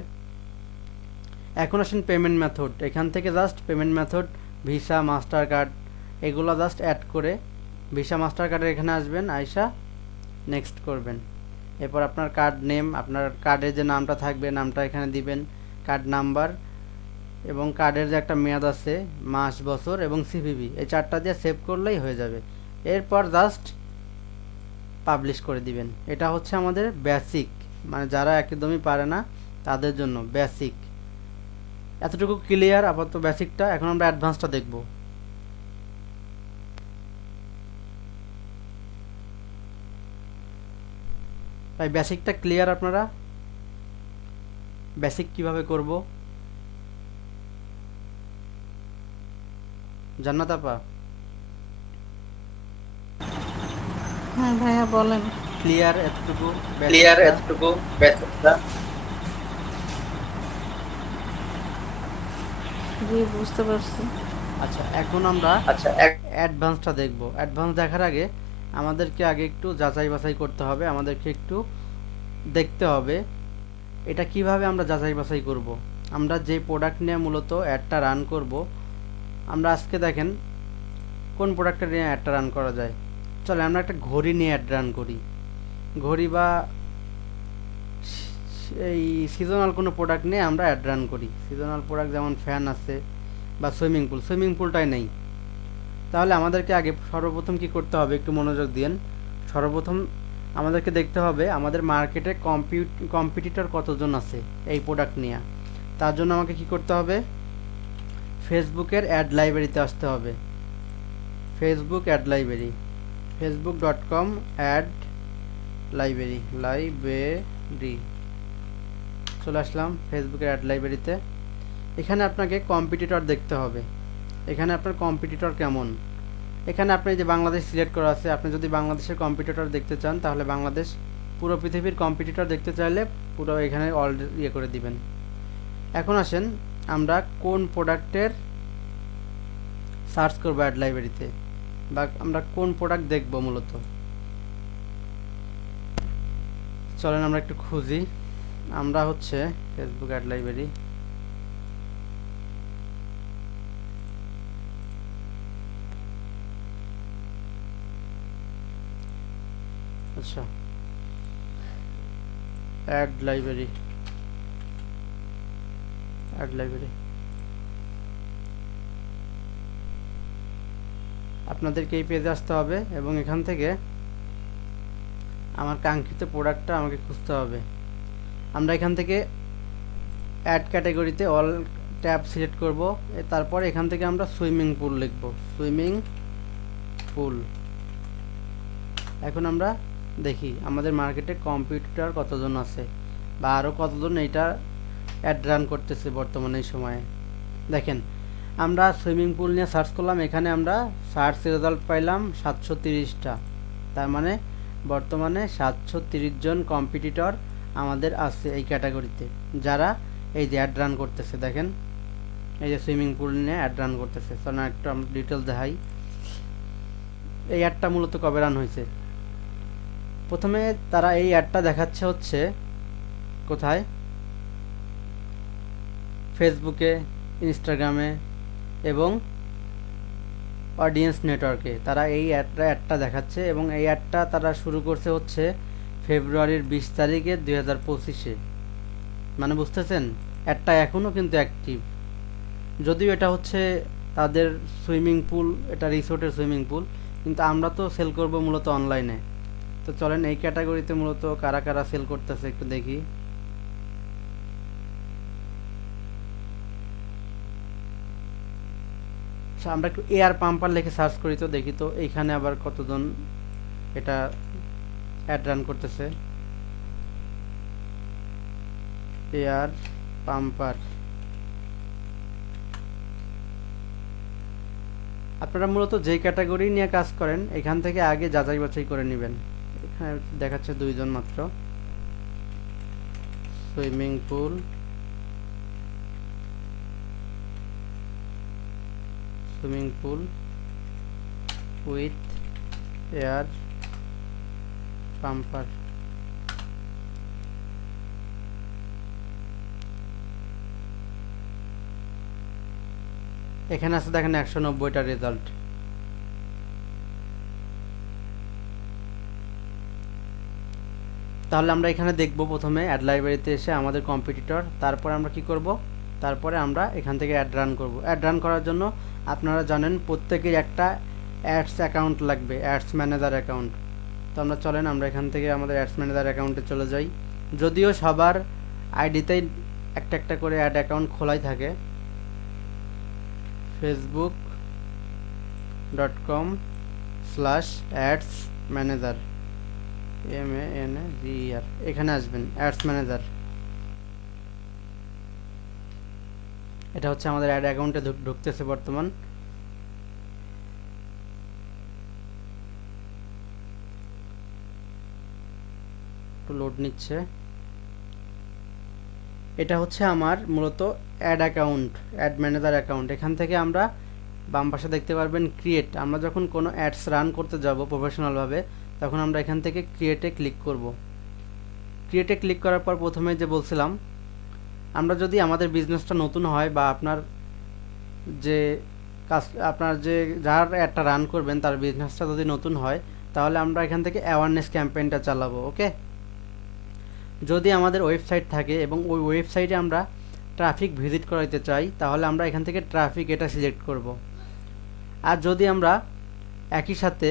এখন আসেন পেমেন্ট মেথড, এখান থেকে just payment method visa, master card, এগুলো জাস্ট অ্যাড করে ভিসা মাস্টার কার্ডের এখানে আসবেন, আইসা নেক্সট করবেন। এরপর আপনার কার্ড নেম, আপনার কার্ডের যে নামটা থাকবে নামটা এখানে দিবেন, কার্ড নাম্বার এবং কার্ডের যে একটা মেয়াদ আছে, মাস, বছর এবং সিভিভি, এই 4টা দিয়ে সেভ করলেই হয়ে যাবে। এরপর জাস্ট পাবলিশ করে দিবেন। এটা হচ্ছে আমাদের বেসিক, মানে যারা একদমই পারে না তাদের জন্য বেসিক। এতটুকু ক্লিয়ার আপাতত বেসিকটা। এখন আমরা অ্যাডভান্সটা দেখব। তাই বেসিকটা ক্লিয়ার আপনারা, বেসিক কিভাবে করব। জান্নাত আপা, হ্যাঁ ভাইয়া বলেন। ক্লিয়ার এতটুকু ক্লিয়ার বেসিকটা? এতটুকু বেসিকটা? জি বুঝতে পারছি। আচ্ছা, এখন আমরা আচ্ছা, অ্যাডভান্সটা দেখব। অ্যাডভান্স দেখার আগে আমাদেরকে আগে একটু যাচাই বাছাই করতে হবে, আমাদেরকে একটু দেখতে হবে এটা কিভাবে আমরা যাচাই বাছাই করব। আমরা যে প্রোডাক্ট নিয়ে মূলত অ্যাডটা রান করব, আমরা আজকে দেখেন কোন প্রোডাক্টটা নিয়ে অ্যাডটা রান করা যায়। চলে আমরা একটা ঘড়ি নিয়ে অ্যাড রান করি। ঘড়ি বা এই সিজনাল কোনো প্রোডাক্ট নিয়ে আমরা অ্যাড রান করি। সিজনাল প্রোডাক্ট যেমন ফ্যান আছে বা সুইমিং পুল, সুইমিং পুলটাই নেই। তাহলে আমাদেরকে আগে সর্বপ্রথম কি করতে হবে, একটু মনোযোগ দিন। সর্বপ্রথম আমাদেরকে দেখতে হবে আমাদের মার্কেটে কম্পিটিটর কতজন আছে এই প্রোডাক্ট নিয়ে। তার জন্য আমাকে কি করতে হবে, ফেসবুকের অ্যাড লাইব্রেরিতে আসতে হবে। Facebook ad library, facebook.com add library, চলে আসলাম ফেসবুকের অ্যাড লাইব্রেরিতে। এখানে আপনাকে কম্পিটিটর দেখতে হবে। এখানে আপনার কম্পিটিটর কেমন, এখানে আপনি যে বাংলাদেশ সিলেক্ট করা আছে, আপনি যদি বাংলাদেশের কম্পিটিটর দেখতে চান তাহলে বাংলাদেশ, পুরো পৃথিবীর কম্পিটিটর দেখতে চাইলে পুরো এখানে অল ইয়ে করে দিবেন। এখন আসেন আমরা কোন প্রোডাক্টের সার্চ করব অ্যাড লাইব্রেরিতে, বা আমরা কোন প্রোডাক্ট দেখব মূলত। চলেন আমরা একটু খুঁজি। আমরা হচ্ছে ফেসবুক অ্যাড লাইব্রেরি, আচ্ছা, অ্যাড লাইব্রেরি, আপনাদেরকে এই পেজে আসতে হবে এবং এখান থেকে আমার কাঙ্ক্ষিত প্রোডাক্টটা আমাকে খুঁজতে হবে। আমরা এখান থেকে অ্যাড ক্যাটাগরিতে অল ট্যাব সিলেক্ট করব, তারপর এখান থেকে আমরা সুইমিং পুল লিখব, সুইমিং পুল। এখন আমরা দেখি আমাদের মার্কেটে কম্পিউটার কতজন আছে বা আরও কতজন এইটা অ্যাড রান করতেছে বর্তমানে এই সময়ে। দেখেন আমরা সুইমিং পুল নিয়ে সার্চ করলাম, এখানে আমরা সার্চ রেজাল্ট পাইলাম 730টা। তার মানে বর্তমানে 730 জন কম্পিটিটর আমাদের আছে এই ক্যাটাগরিতে, যারা এই যে অ্যাড রান করতেছে। দেখেন এই যে সুইমিং পুল নিয়ে অ্যাড রান করতেছে। চলো একটু আমরা ডিটেলস দেখাই। এই অ্যাডটা মূলত কবে রান হয়েছে? প্রথমে তারা এই অ্যাডটা দেখাচ্ছে হচ্ছে কোথায়? ফেসবুকে, ইনস্টাগ্রামে এবং অডিয়েন্স নেটওয়ার্কে তারা এই অ্যাডটা দেখাচ্ছে এবং এই অ্যাডটা তারা শুরু করছে হচ্ছে ফেব্রুয়ারির 20 তারিখে 2025-এ। মানে বুঝতেছেন, অ্যাডটা এখনও কিন্তু অ্যাক্টিভ, যদিও এটা হচ্ছে তাদের সুইমিং পুল, এটা রিসোর্টের সুইমিং পুল, কিন্তু আমরা তো সেল করব মূলত অনলাইনে। তো চলেন এই ক্যাটাগরিতে মূলত কারা কারা সেল করতেছে একটু দেখি। আচ্ছা, আমরা একটু এয়ার পাম্পার লিখে সার্চ করি তো দেখি তো এইখানে আবার কতজন এটা অ্যাড রান করতেছে। এয়ার পাম্পার, আপনারা মূলত যে ক্যাটাগরি নিয়ে কাজ করেন এখান থেকে আগে যাচাই বাছাই করে নেবেন। এখানে দেখাচ্ছে 2 জন মাত্র। Swimming pool, swimming pool with air pumper. এখানে আছে দেখেন 190টা রেজাল্ট। তাহলে আমরা এখানে দেখব প্রথমে অ্যাড লাইব্রেরিতে এসে আমাদের কম্পিটিটর, তারপর আমরা কি করব, তারপরে আমরা এখান থেকে অ্যাড রান করব। অ্যাড রান করার জন্য আপনারা জানেন প্রত্যেকের একটা অ্যাডস অ্যাকাউন্ট লাগবে, অ্যাডস ম্যানেজার অ্যাকাউন্ট। তো আমরা চলেন আমরা এখান থেকে আমাদের অ্যাডস ম্যানেজার অ্যাকাউন্টে চলে যাই। যদিও সবার আইডিতেই একটা একটা করে অ্যাড অ্যাকাউন্ট খোলাই থাকে। facebook.com/ads-manager, MANAGER, এখানে আসবেন অ্যাডস ম্যানেজার। এটা হচ্ছে আমাদের অ্যাড অ্যাকাউন্টে ঢুকতেছে বর্তমান। একটু লোড নিচ্ছে। এটা হচ্ছে আমার মূলত ad account, ad manager account. এখান থেকে আমরা বাম পাশে দেখতে পারবেন ক্রিয়েট। আমরা যখন কোনো অ্যাডস রান করতে যাব প্রফেশনালভাবে, তখন আমরা এখান থেকে ক্রিয়েটে ক্লিক করব। ক্রিয়েটে ক্লিক করার পর প্রথমে যে বলছিলাম, আমরা যদি আমাদের বিজনেসটা নতুন হয় বা আপনার যে যার অ্যাডটা রান করবেন তার বিজনেসটা যদি নতুন হয়, তাহলে আমরা এখান থেকে অ্যাওয়ারনেস ক্যাম্পেইনটা চালাবো। ওকে, যদি আমাদের ওয়েবসাইট থাকে এবং ওই ওয়েবসাইটে আমরা ট্রাফিক ভিজিট করাইতে চাই, তাহলে আমরা এখান থেকে ট্রাফিক এটা সিলেক্ট করব। আর যদি আমরা একই সাথে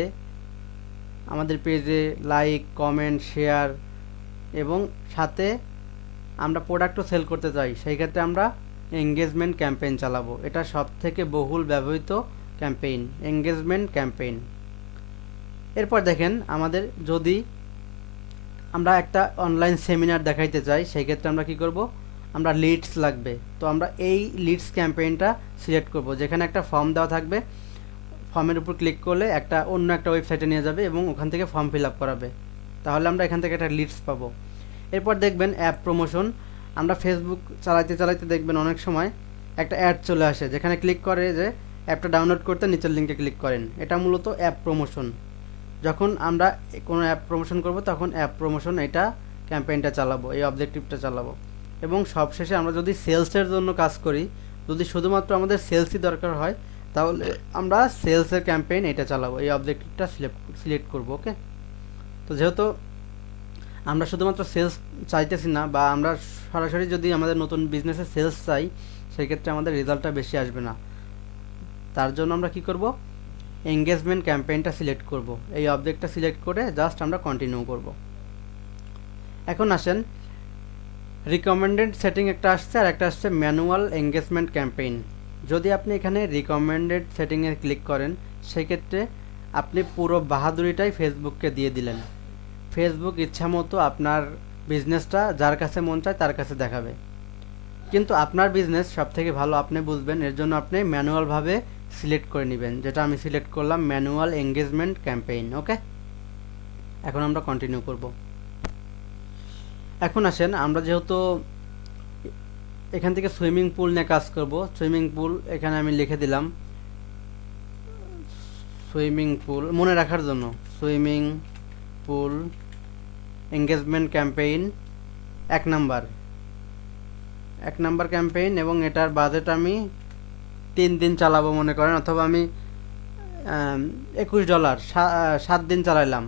আমাদের পেজে লাইক, কমেন্ট, শেয়ার এবং সাথে আমরা প্রোডাক্টও সেল করতে চাই, সেই ক্ষেত্রে আমরা এঙ্গেজমেন্ট ক্যাম্পেইন চালাবো। এটা সবথেকে বহুল ব্যবহৃত ক্যাম্পেইন, এঙ্গেজমেন্ট ক্যাম্পেইন। এরপর দেখেন আমাদের যদি আমরা একটা অনলাইন সেমিনার দেখাইতে চাই, সেই ক্ষেত্রে আমরা কি করব, আমরা লিডস লাগবে। তো আমরা এই লিডস ক্যাম্পেইনটা সিলেক্ট করব, যেখানে একটা ফর্ম দেওয়া থাকবে। ফর্মের উপর ক্লিক করলে অন্য একটা ওয়েবসাইটে নিয়ে যাবে এবং ওখান থেকে ফর্ম ফিল আপ করাবে। তাহলে আমরা এখান থেকে একটা লিডস পাবো। এরপর দেখবেন অ্যাপ প্রমোশন। আমরা ফেসবুক চালাইতে চালাইতে দেখবেন অনেক সময় একটা অ্যাড চলে আসে, যেখানে ক্লিক করে যে অ্যাপটা ডাউনলোড করতে নিচের লিঙ্কে ক্লিক করেন। এটা মূলত অ্যাপ প্রমোশন। যখন আমরা কোনো অ্যাপ প্রমোশন করব, তখন অ্যাপ প্রমোশন এটা ক্যাম্পেইনটা চালাবো, এই অবজেক্টিভটা চালাবো। এবং সবশেষে আমরা যদি সেলসের জন্য কাজ করি, যদি শুধুমাত্র আমাদের সেলসই দরকার হয়, তাহলে আমরা সেলসের ক্যাম্পেইন এটা চালাবো, এই অবজেক্টিভটা সিলেক্ট করব। ওকে, তো তো যেহেতু আমরা শুধুমাত্র সেলস চাইতেছি না, বা আমরা সরাসরি যদি আমাদের নতুন বিজনেসে সেলস চাই, সেক্ষেত্রে আমাদের রেজাল্টটা বেশি আসবে না। তার জন্য আমরা কি করব, এঙ্গেজমেন্ট ক্যাম্পেইনটা সিলেক্ট করব। এই অবজেক্টটা সিলেক্ট করে জাস্ট আমরা কন্টিনিউ করব। এখন আসেন, রিকমেন্ডেড সেটিং একটা আসছে আর একটা আসছে ম্যানুয়াল এঙ্গেজমেন্ট ক্যাম্পেইন। যদি আপনি এখানে রিকমেন্ডেড সেটিংয়ে ক্লিক করেন, সেক্ষেত্রে আপনি পুরো বাহাদুরিটাই ফেসবুককে দিয়ে দিলেন। ফেসবুক ইচ্ছামতো আপনার বিজনেসটা যার কাছে মন চায় তার কাছে দেখাবে। কিন্তু আপনার বিজনেস সবথেকে ভালো আপনি বুঝবেন, এর জন্য আপনি ম্যানুয়ালভাবে সিলেক্ট করে নেবেন, যেটা আমি সিলেক্ট করলাম ম্যানুয়াল এঙ্গেজমেন্ট ক্যাম্পেইন। ওকে, এখন আমরা কন্টিনিউ করব। এখন আসেন, আমরা যেহেতু এখান থেকে সুইমিং পুল নিয়ে কাজ করব, সুইমিং পুল এখানে আমি লিখে দিলাম সুইমিং পুল, মনে রাখার জন্য swimming pool engagement campaign 1 number campaign, এবং এটার বাজেট আমি 3 দিন চালাবো মনে করেন, অথবা আমি $21 7 দিন চালাইলাম,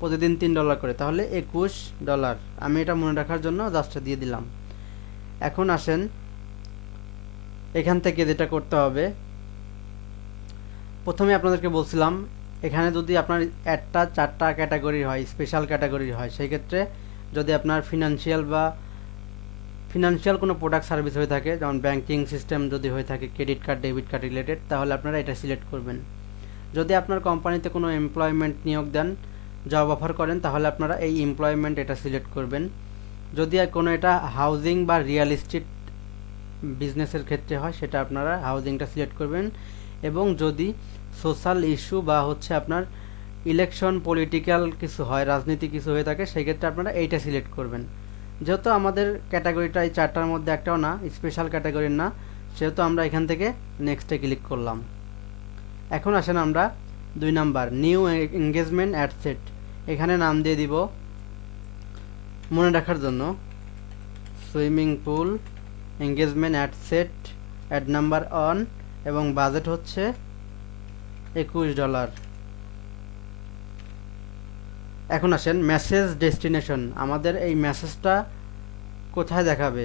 প্রতিদিন $3 করে, তাহলে $21 আমি এটা মনে রাখার জন্য জাস্ট দিয়ে দিলাম। এখন আসেন, এখান থেকে যেটা করতে হবে, প্রথমে আপনাদেরকে বলছিলাম এখানে যদি আপনার একটা 4টা ক্যাটাগরি হয়, স্পেশাল ক্যাটাগরি হয়, সেই ক্ষেত্রে যদি আপনার ফিনান্সিয়াল কোনো প্রোডাক্ট সার্ভিস হয়ে থাকে, যেমন ব্যাংকিং সিস্টেম যদি হয়ে থাকে, credit card debit card related, তাহলে আপনারা এটা সিলেক্ট করবেন। যদি আপনার কোম্পানিতে কোনো এমপ্লয়মেন্ট নিয়োগ দেন, জব অফার করেন, তাহলে আপনারা এই এমপ্লয়মেন্ট এটা সিলেক্ট করবেন। যদি কোনো এটা হাউজিং বা রিয়েল এস্টেট বিজনেসের ক্ষেত্রে হয়, সেটা আপনারা হাউজিংটা সিলেক্ট করবেন। এবং যদি সোশ্যাল ইস্যু বা হচ্ছে আপনার ইলেকশন পলিটিক্যাল কিছু হয়, রাজনীতি কিছু হয়ে থাকে, সেই ক্ষেত্রে আপনারা এইটা সিলেক্ট করবেন। যেহেতু আমাদের ক্যাটাগরিটা এই 4টার মধ্যে একটাও না, স্পেশাল ক্যাটাগরির না, সেহেতু আমরা এখান থেকে নেক্সটে ক্লিক করলাম। এখন আসেন আমরা 2 number new engagement ad set, এখানে নাম দিয়ে দিব মনে রাখার জন্য swimming pool engagement ad set, ad number one, এবং বাজেট হচ্ছে $21। এখন আসেন মেসেজ ডেস্টিনেশন, আমাদের এই মেসেজটা কোথায় দেখাবে।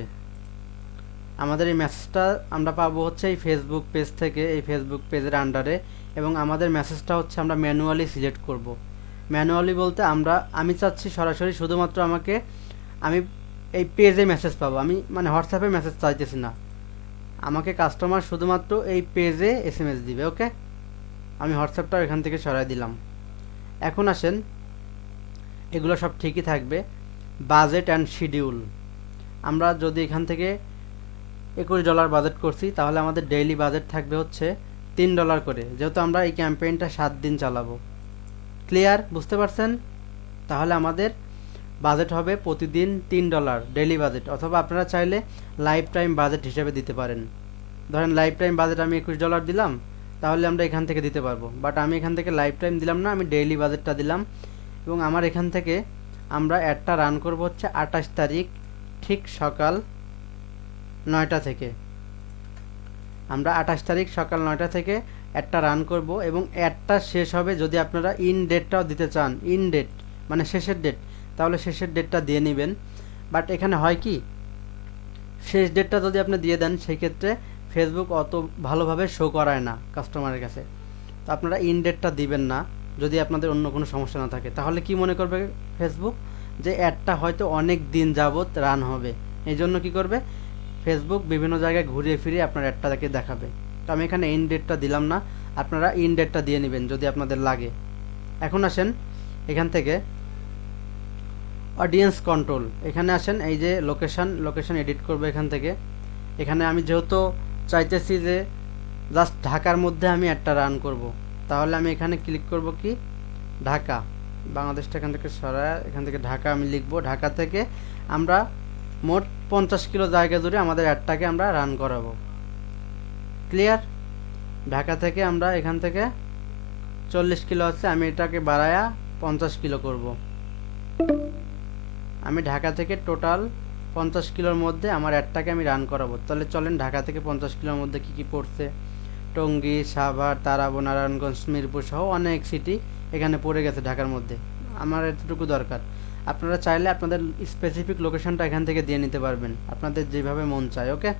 আমাদের এই মেসেজটা আমরা পাবো হচ্ছে এই ফেসবুক পেজ থেকে, এই ফেসবুক পেজের আন্ডারে, এবং আমাদের মেসেজটা হচ্ছে আমরা ম্যানুয়ালি সিলেক্ট করব। ম্যানুয়ালি বলতে আমি চাচ্ছি সরাসরি শুধুমাত্র আমি এই পেজে মেসেজ পাবো, আমি মানে হোয়াটসঅ্যাপে মেসেজ চাইতেছি না, আমাকে কাস্টমার শুধুমাত্র এই পেজে SMS দিবে। ওকে, আমি হোয়াটসঅ্যাপটাও এখান থেকে সরাই দিলাম। এখন আসেন, এগুলো সব ঠিকই থাকবে। বাজেট অ্যান্ড শিডিউল, আমরা যদি এখান থেকে $21 বাজেট করছি, তাহলে আমাদের ডেইলি বাজেট থাকবে হচ্ছে $3 করে, যেহেতু আমরা এই ক্যাম্পেইনটা 7 দিন চালাবো। ক্লিয়ার, বুঝতে পারছেন? তাহলে আমাদের বাজেট হবে প্রতিদিন $3 ডেইলি বাজেট, অথবা আপনারা চাইলে লাইফ টাইম বাজেট হিসেবে দিতে পারেন। ধরেন লাইফ টাইম বাজেট আমি $21 দিলাম, তাহলে আমরা এখান থেকে দিতে পারবো, বাট আমি এখান থেকে লাইফ টাইম দিলাম না, আমি ডেইলি বাজেটটা দিলাম। এবং আমার এখান থেকে আমরা অ্যাডটা রান করব হচ্ছে 28 তারিখ ঠিক সকাল 9টা থেকে। আমরা 28 তারিখ সকাল 9টা থেকে অ্যাডটা রান করব, এবং অ্যাডটা শেষ হবে, যদি আপনারা ইন ডেটটাও দিতে চান, ইন ডেট মানে শেষের ডেট, তাহলে শেষের ডেটটা দিয়ে নেবেন। বাট এখানে হয় কি, শেষ ডেটটা যদি আপনি দিয়ে দেন, সেই ক্ষেত্রে ফেসবুক অত ভালোভাবে শো করায় না কাস্টমারের কাছে। তো আপনারা ইন ডেটটা দিবেন না, যদি আপনাদের অন্য কোনো সমস্যা না থাকে। তাহলে কি মনে করবে ফেসবুক, যে অ্যাডটা হয়তো অনেক দিন যাবত রান হবে, এই জন্য কী করবে ফেসবুক বিভিন্ন জায়গায় ঘুরিয়ে ফিরিয়ে আপনার অ্যাডটাকে দেখাবে। তো আমি এখানে ইন ডেটটা দিলাম না, আপনারা ইন ডেটটা দিয়ে নেবেন যদি আপনাদের লাগে। এখন আসেন এখান থেকে অডিয়েন্স কন্ট্রোল, এখানে আসেন, এই যে লোকেশন এডিট করবো এখান থেকে। এখানে আমি যেহেতু চাইতেছি যে জাস্ট ঢাকার মধ্যে আমি একটা রান করব, তাহলে আমি এখানে ক্লিক করব কি ঢাকা, বাংলাদেশটা এখান থেকে সরায়, এখান থেকে ঢাকা আমি লিখব। ঢাকা থেকে আমরা মোট 50 কিলো জায়গা জুড়ে আমাদের অ্যাডটাকে আমরা রান করাবো। ক্লিয়ার? ঢাকা থেকে আমরা এখান থেকে 40 কিলো আছে, আমি এটাকে বাড়ায়া 50 কিলো করব। আমি ঢাকা থেকে টোটাল 50 কিলোর মধ্যে আমার অ্যাডটাকে আমি রান করাবো। তাহলে চলেন ঢাকা থেকে 50 কিলোর মধ্যে কি কি পড়ছে, টঙ্গী, সাভার, তারাবো, নারায়ণগঞ্জ, মিরপুর সহ অনেক সিটি এখানে পড়ে গেছে ঢাকার মধ্যে। আমার এতটুকু দরকার। আপনারা চাইলে আপনাদের স্পেসিফিক লোকেশনটা এখান থেকে দিয়ে নিতে পারবেন, আপনাদের যেভাবে মন চায়। ওকে,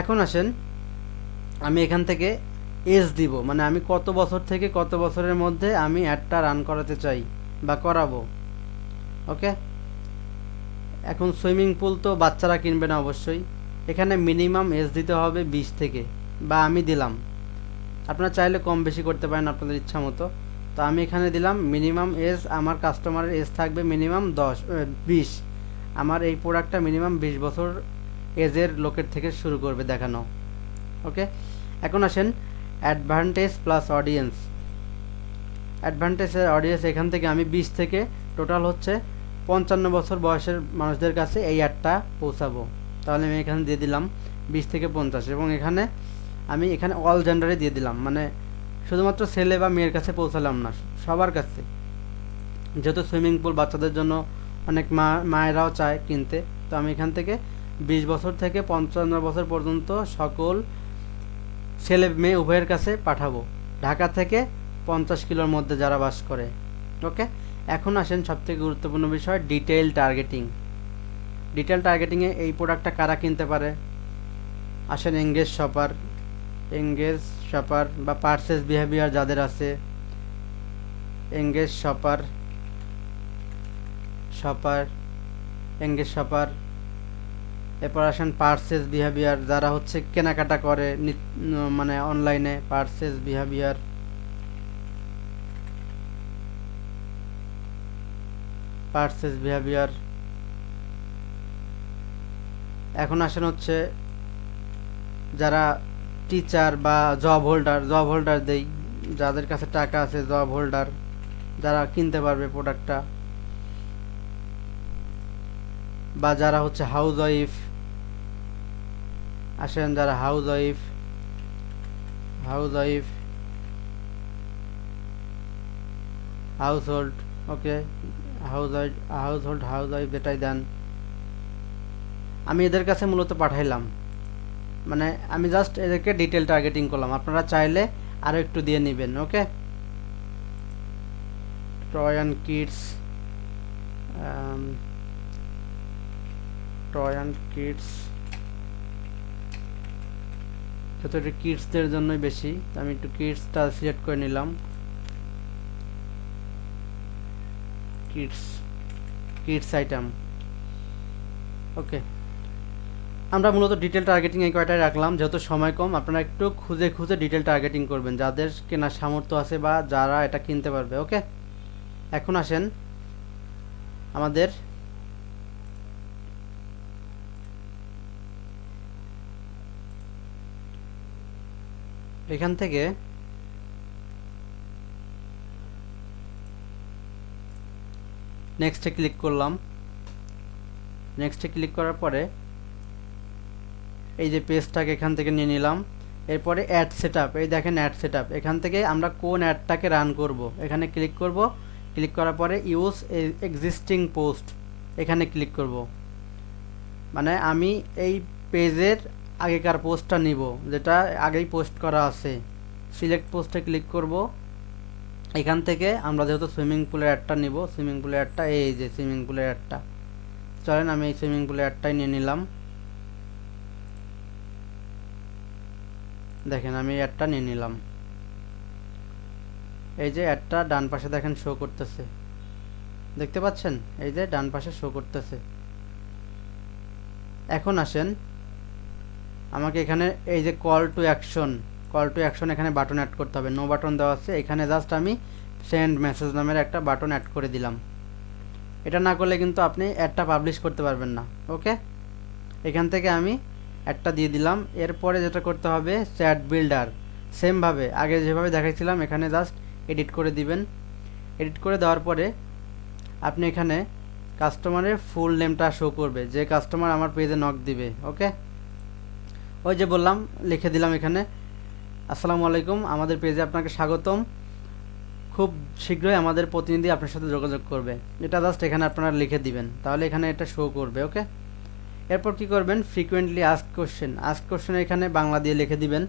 এখন আসেন, আমি এখান থেকে এজ দিব, মানে আমি কত বছর থেকে কত বছরের মধ্যে আমি অ্যাডটা রান করাতে চাই বা করাবো। ওকে, এখন সুইমিং পুল তো বাচ্চারা কিনবে না অবশ্যই, এখানে মিনিমাম এজ দিতে হবে 20 থেকে, বা আমি দিলাম, আপনারা চাইলে কম বেশি করতে পারেন আপনাদের ইচ্ছা মতো। তো আমি এখানে দিলাম মিনিমাম এজ, আমার কাস্টমারের এজ থাকবে মিনিমাম 20। আমার এই প্রোডাক্টটা মিনিমাম 20 বছর এজের লোকের থেকে শুরু করবে দেখানো। ওকে, এখন আসেন অ্যাডভান্টেজ প্লাস অডিয়েন্স। অ্যাডভান্টেজের অডিয়েন্স এখান থেকে আমি 20 থেকে টোটাল হচ্ছে 55 বছর বয়সের মানুষদের কাছে এই অ্যাডটা পৌঁছাবো। তাহলে আমি এখানে দিয়ে দিলাম 20 থেকে 50, এবং আমি এখানে অল জেন্ডারে দিয়ে দিলাম, মানে শুধুমাত্র ছেলে বা মেয়ের কাছে পৌঁছালাম না, সবার কাছে। যেহেতু সুইমিং পুল বাচ্চাদের জন্য অনেক মায়েরাও চায় কিনতে, তো আমি এখান থেকে 20 বছর থেকে 55 বছর পর্যন্ত সকল ছেলে মেয়ে উভয়ের কাছে পাঠাবো, ঢাকা থেকে 50 কিলোর মধ্যে যারা বাস করে। ওকে, এখন আসেন সবথেকে গুরুত্বপূর্ণ বিষয়, ডিটেইল টার্গেটিং। ডিটেইল টার্গেটিংয়ে এই প্রোডাক্টটা কারা কিনতে পারে? আসেন এঙ্গেজ শপার বা পারচেজ বিহেভিয়ার যাদের আছে, এঙ্গেজ শপার, এরপর আসেন পারচেজ বিহেভিয়ার, যারা হচ্ছে কেনাকাটা করে মানে অনলাইনে, পারচেজ বিহেভিয়ার। এখন আসেন হচ্ছে যারা টিচার বা জব হোল্ডার দেই, যাদের কাছে টাকা আছে, জব হোল্ডার যারা কিনতে পারবে প্রোডাক্টটা, বা যারা হচ্ছে হাউস ওয়াইফ। আসেন যারা হাউস ওয়াইফ, হাউস হোল্ড। ওকে, হাউস ওয়াইফ যেটাই দেন, আমি এদের কাছে মূলত পাঠাইলাম, মানে আমি জাস্ট এদেরকে ডিটেল টার্গেটিং করলাম। আপনারা চাইলে আরও একটু দিয়ে নেবেন। ওকে, টয় অ্যান্ড কিডস, যেহেতু এটা কিডসদের জন্যই বেশি, তো আমি একটু কিডসটা সিলেক্ট করে নিলাম। Kids item. ওকে, আমরা মূলত ডিটেল টার্গেটিং এই কয়টাই রাখলাম, যেহেতু সময় কম। আপনারা একটু খুঁজে ডিটেল টার্গেটিং করবেন, যাদের কেনার সামর্থ্য আছে বা যারা এটা কিনতে পারবে। ওকে, এখন আসেন আমাদের এখান থেকে নেক্সটে ক্লিক করলাম। নেক্সটে ক্লিক করার পরে এই যে পেজটাকে এখান থেকে নিয়ে নিলাম। এরপরে অ্যাড সেটআপ, এই দেখেন অ্যাড সেটআপ, এখান থেকে আমরা কোন অ্যাডটাকে রান করব এখানে ক্লিক করব। ক্লিক করার পরে ইউজ এক্সিস্টিং পোস্ট, এখানে ক্লিক করব। মানে আমি এই পেজের আগেকার পোস্টটা নিব, যেটা আগেই পোস্ট করা আছে। সিলেক্ট পোস্টে ক্লিক করব। এখান থেকে আমরা যেহেতু সুইমিং পুলের অ্যাডটা নিব, সুইমিং পুলের অ্যাডটা, এই যে সুইমিং পুলের অ্যাডটা, চলেন আমি এই সুইমিং পুলের অ্যাডটাই নিয়ে নিলাম। দেখেন আমি অ্যাডটা নিয়ে নিলাম। এই যে অ্যাডটা ডান পাশে দেখেন শো করতেছে, দেখতে পাচ্ছেন? এই যে ডান পাশে শো করতেছে। এখন আসেন, আমাকে এখানে এই যে কল টু অ্যাকশন এখানে বাটন অ্যাড করতে হবে। নো বাটন দেওয়া আছে, এখানে জাস্ট আমি সেন্ড মেসেজ নামের একটা বাটন অ্যাড করে দিলাম। এটা না করলে কিন্তু আপনি অ্যাডটা পাবলিশ করতে পারবেন না। ওকে, এখান থেকে আমি অ্যাডটা দিয়ে দিলাম। এরপরে যেটা করতে হবে, চ্যাট বিল্ডার সেমভাবে আগে যেভাবে দেখাইছিলাম, এখানে জাস্ট এডিট করে দিবেন। এডিট করে দেওয়ার পরে আপনি এখানে কাস্টমারের ফুল নেমটা শো করবে, যে কাস্টমার আমার পেজে নক দিবে। ওকে, ওই যে বললাম, লিখে দিলাম এখানে, আসসালামু আলাইকুম, আমাদের পেজে আপনাকে স্বাগতম, খুব শীঘ্রই আমাদের প্রতিনিধি আপনার সাথে যোগাযোগ করবে। এটা জাস্ট এখানে আপনারা লিখে দিবেন, তাহলে এখানে এটা শো করবে। ওকে, এরপর কি করবেন, ফ্রিকোয়েন্টলি আস্কড কোশ্চেন, এখানে বাংলা দিয়ে লিখে দিবেন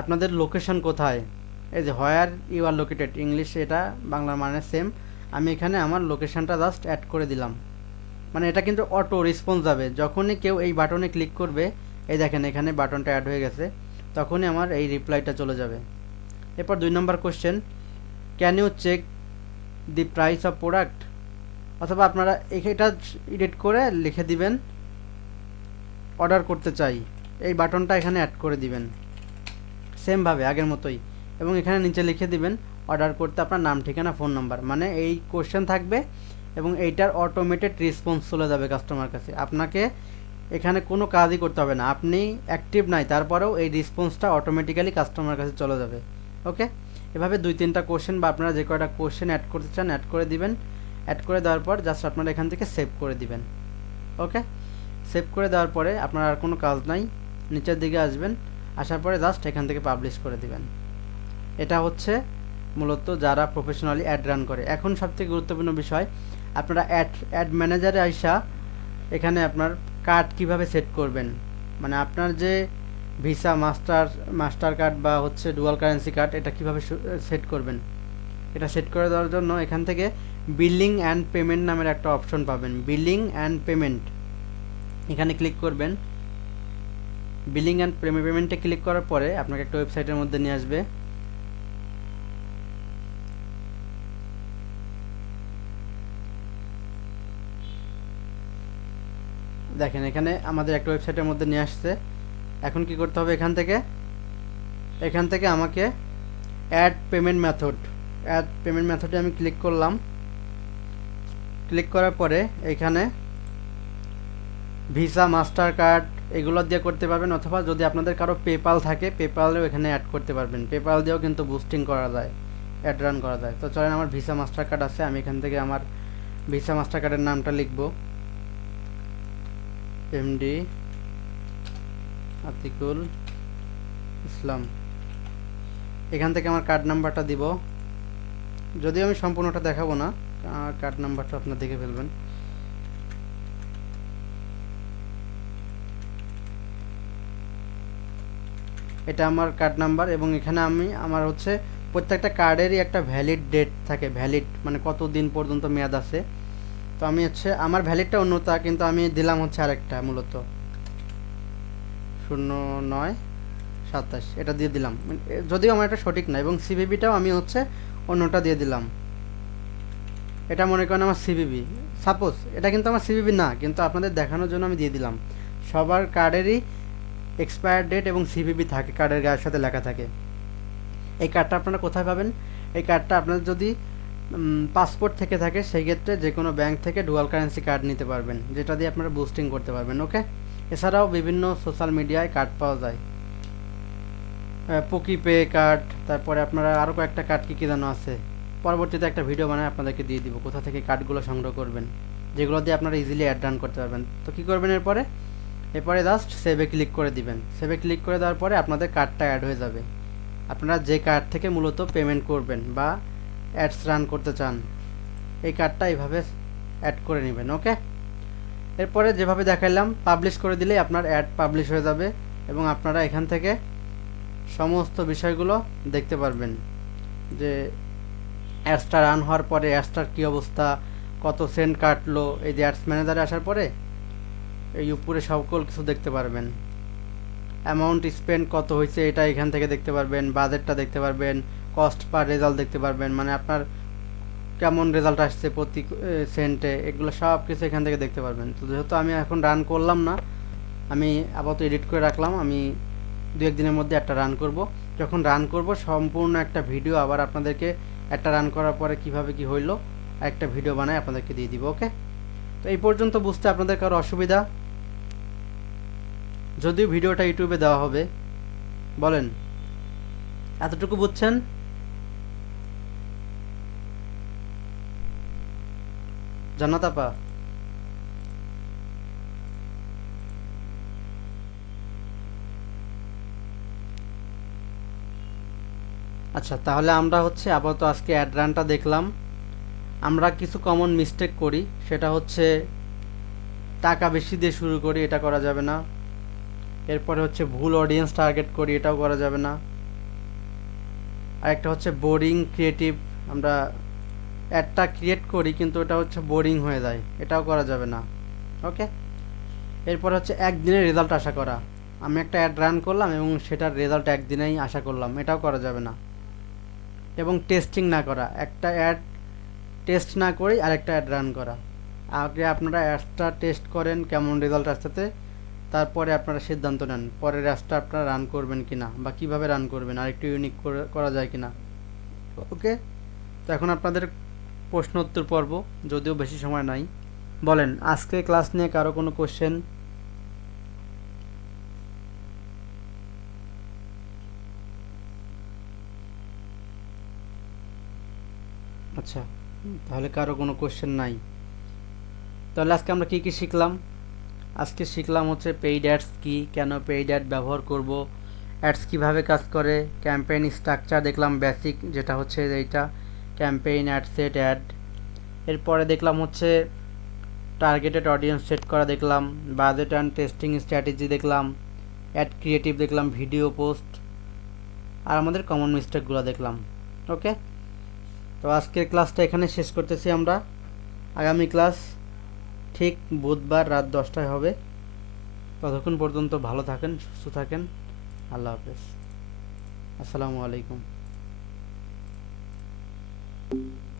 আপনাদের লোকেশন কোথায়। এই যে where you are located, English এটা বাংলার মানে সেম। আমি এখানে আমার লোকেশনটা জাস্ট অ্যাড করে দিলাম। মানে এটা কিন্তু অটো রেসপন্স যাবে, যখনই কেউ এই বাটনে ক্লিক করবে, এই দেখেন এখানে বাটনটা অ্যাড হয়ে গেছে, তখনই আমার এই রিপ্লাইটা চলে যাবে। এরপর 2 নম্বর question, can you check the price of product, অথবা আপনারা এটা এডিট করে লিখে দিবেন অর্ডার করতে চাই, এই বাটনটা এখানে অ্যাড করে দিবেন সেমভাবে আগের মতোই, এবং এখানে নিচে লিখে দিবেন অর্ডার করতে আপনার নাম, ঠিকানা, ফোন নাম্বার। মানে এই কোশ্চেন থাকবে এবং এইটার অটোমেটেড রেসপন্স চলে যাবে কাস্টমার কাছে, আপনাকে এখানে কোনো কাজই করতে হবে না, আপনি অ্যাক্টিভ নাই তারপরেও এই রেসপন্সটা অটোমেটিক্যালি কাস্টমার কাছে চলে যাবে। ওকে, এভাবে 2-3টা কোশ্চেন বা আপনারা যে কয়টা কোশ্চেন অ্যাড করতে চান অ্যাড করে দিবেন। অ্যাড করে দেওয়ার পর জাস্ট আপনারা এখান থেকে সেভ করে দিবেন। ওকে, সেভ করে দেওয়ার পরে আপনার আর কোনো কাজ নাই, নিচের দিকে আসবেন, আসার পরে জাস্ট এখান থেকে পাবলিশ করে দিবেন। এটা হচ্ছে মূলত যারা প্রফেশনালি অ্যাড রান করে। এখন সবথেকে গুরুত্বপূর্ণ বিষয়, আপনারা অ্যাড ম্যানেজারে আইসা এখানে আপনার কার্ড কিভাবে সেট করবেন, মানে আপনার যে ভিসা, মাস্টার কার্ড বা হচ্ছে ডুয়াল কারেন্সি কার্ড, এটা কিভাবে সেট করবেন। এটা সেট করে দেওয়ার জন্য এখান থেকে বিলিং অ্যান্ড পেমেন্ট নামের একটা অপশন পাবেন, বিলিং অ্যান্ড পেমেন্ট, এখানে ক্লিক করবেন। বিলিং অ্যান্ড পেমেন্টে ক্লিক করার পরে আপনাকে একটা ওয়েবসাইটের মধ্যে নিয়ে আসবে। দেখেন এখানে আমাদের একটা ওয়েবসাইটের মধ্যে নিয়ে আসছে। এখন কি করতে হবে, এখান থেকে আমাকে অ্যাড পেমেন্ট মেথডে আমি ক্লিক করলাম। ক্লিক করার পরে এখানে ভিসা, মাস্টার কার্ড এগুলো দিয়ে করতে পারবেন, অথবা যদি আপনাদের কারো পেপাল থাকে পেপালেও এখানে অ্যাড করতে পারবেন, পেপাল দিয়েও কিন্তু বুস্টিং করা যায়, অ্যাড রান করা যায়। তো চলেন, আমার ভিসা মাস্টার কার্ড আছে, আমি এখান থেকে আমার ভিসা মাস্টার কার্ডের নামটা লিখব, এমডি আতিকুল ইসলাম। এখান থেকে আমার কার্ড নাম্বারটা দিব, যদিও আমি সম্পূর্ণটা দেখাবো না, কার্ড নাম্বারটা আপনারা দেখে ফেলবেন। এটা আমার কার্ড নাম্বার, এবং এখানে আমার হচ্ছে প্রত্যেকটা কার্ডেরই একটা ভ্যালিড ডেট থাকে, ভ্যালিড মানে কত দিন পর্যন্ত মেয়াদ আছে। তো আমি হচ্ছে আমার ভ্যালিডটা অন্যটা, কিন্তু আমি দিলাম হচ্ছে আরেকটা, মূলত 0927 এটা দিয়ে দিলাম, যদিও আমার এটা সঠিক না, এবং সিভিবিটাও আমি হচ্ছে অন্যটা দিয়ে দিলাম। এটা মনে করেন আমার সিভিবি, সাপোজ এটা কিন্তু আমার সিভিবি না, কিন্তু আপনাদের দেখানোর জন্য আমি দিয়ে দিলাম। সবার কার্ডেরই এক্সপায়ার ডেট এবং সিভিবি থাকে, কার্ডের গায়ের সাথে লেখা থাকে। এই কার্ডটা আপনারা কোথায় পাবেন, এই কার্ডটা আপনাদের যদি পাসপোর্ট থেকে থাকে সেই ক্ষেত্রে যে কোনো ব্যাংক থেকে ডুয়াল কারেন্সি কার্ড নিতে পারবেন, যেটা দিয়ে আপনারা বুস্টিং করতে পারবেন। ওকে, এছাড়াও বিভিন্ন সোশ্যাল মিডিয়ায় কার্ড পাওয়া যায়, পকিপে কার্ড, তারপরে আপনারা আরও কয়েকটা কার্ড কী যেন আছে, পরবর্তীতে একটা ভিডিও বানায় আপনাদেরকে দিয়ে দিব কোথা থেকে কার্ডগুলো সংগ্রহ করবেন, যেগুলো দিয়ে আপনারা ইজিলি অ্যাড রান করতে পারবেন। তো কী করবেন, এরপরে জাস্ট সেভে ক্লিক করে দিবেন। সেভে ক্লিক করে দেওয়ার পরে আপনাদের কার্ডটা অ্যাড হয়ে যাবে। আপনারা যে কার্ড থেকে মূলত পেমেন্ট করবেন বা অ্যাডস রান করতে চান, এই কার্ডটা এইভাবে অ্যাড করে নেবেন। ওকে, এরপরে যেভাবে দেখাইলাম পাবলিশ করে দিলেই আপনার অ্যাড পাবলিশ হয়ে যাবে, এবং আপনারা এখান থেকে সমস্ত বিষয়গুলো দেখতে পারবেন, যে অ্যাডসটা রান হওয়ার পরে অ্যাডসটার কী অবস্থা, কত সেন্ট কাটলো। এই যে অ্যাডস ম্যানেজারে আসার পরে এই উপরে সকল কিছু দেখতে পারবেন, অ্যামাউন্ট স্পেন্ড কত হয়েছে এটা এখান থেকে দেখতে পারবেন, বাজেটটা দেখতে পারবেন, কস্ট পার রেজাল্ট দেখতে পারবেন, মানে আপনার কেমন রেজাল্ট আসছে প্রতি সেন্টে, এগুলো সব কিছু এখান থেকে দেখতে পারবেন। তো যেহেতু আমি এখন রান করলাম না, আমি আপাতত এডিট করে রাখলাম, আমি 2-1 দিনের মধ্যে একটা রান করব। যখন রান করব সম্পূর্ণ একটা ভিডিও আবার আপনাদেরকে, একটা রান করার পরে কিভাবে কি হইলো একটা ভিডিও বানায় আপনাদেরকে দিয়ে দিব। ওকে, তো এই পর্যন্ত বুঝতে আপনাদের কারো অসুবিধা, যদিও ভিডিওটা ইউটিউবে দেওয়া হবে, বলেন এতটুকু বুঝছেন? জান্নাত আপা, আচ্ছা তাহলে আমরা হচ্ছে আপাতত আজকে অ্যাড রানটা দেখলাম। আমরা কিছু কমন মিস্টেক করি, সেটা হচ্ছে টাকা বেশি দিয়ে শুরু করি, এটা করা যাবে না। এরপরে হচ্ছে ভুল অডিয়েন্স টার্গেট করি, এটাও করা যাবে না। আর একটা হচ্ছে বোরিং ক্রিয়েটিভ, আমরা অ্যাডটা ক্রিয়েট করি কিন্তু ওটা হচ্ছে বোরিং হয়ে যায়, এটাও করা যাবে না। ওকে, এরপর হচ্ছে একদিনের রেজাল্ট আশা করা, আমি একটা অ্যাড রান করলাম এবং সেটার রেজাল্ট একদিনেই আশা করলাম, এটাও করা যাবে না। এবং টেস্টিং না করা, একটা অ্যাড টেস্ট না করেই আরেকটা অ্যাড রান করা। আগে আপনারা অ্যাডসটা টেস্ট করেন কেমন রেজাল্ট আসতেছে, তারপরে আপনারা সিদ্ধান্ত নেন পরের অ্যাডসটা আপনারা রান করবেন কিনা বা কিভাবে রান করবেন, আরেকটু ইউনিক করা যায় কিনা। ওকে, তো এখন আপনাদের প্রশ্ন উত্তর পর্ব, যদিও বেশি সময় নাই। বলেন আজকে ক্লাস নিয়ে কারো কোনো কোশ্চেন? আচ্ছা, তাহলে কারো কোনো কোশ্চেন নাই। তাহলে আজকে আমরা কি কি শিখলাম? আজকে শিখলাম হচ্ছে পেইড অ্যাডস কি, কেন পেইড অ্যাড ব্যবহার করব, অ্যাডস কিভাবে কাজ করে, ক্যাম্পেইন স্ট্রাকচার দেখলাম বেসিক, যেটা হচ্ছে এইটা ক্যাম্পেইন অ্যাড সেট অ্যাড। এরপরে দেখলাম হচ্ছে টার্গেটেড অডিয়েন্স সেট করা দেখলাম, বাজেট অ্যান্ড টেস্টিং স্ট্র্যাটেজি দেখলাম, অ্যাড ক্রিয়েটিভ দেখলাম, ভিডিও পোস্ট, আর আমাদের কমন মিস্টেকগুলো দেখলাম। ওকে, তো আজকের ক্লাসটা এখানে শেষ করতেছি আমরা। আগামী ক্লাস ঠিক বুধবার রাত 10টায় হবে। ততক্ষণ পর্যন্ত ভালো থাকেন, সুস্থ থাকেন। আল্লাহ হাফেজ, আসসালামু আলাইকুম।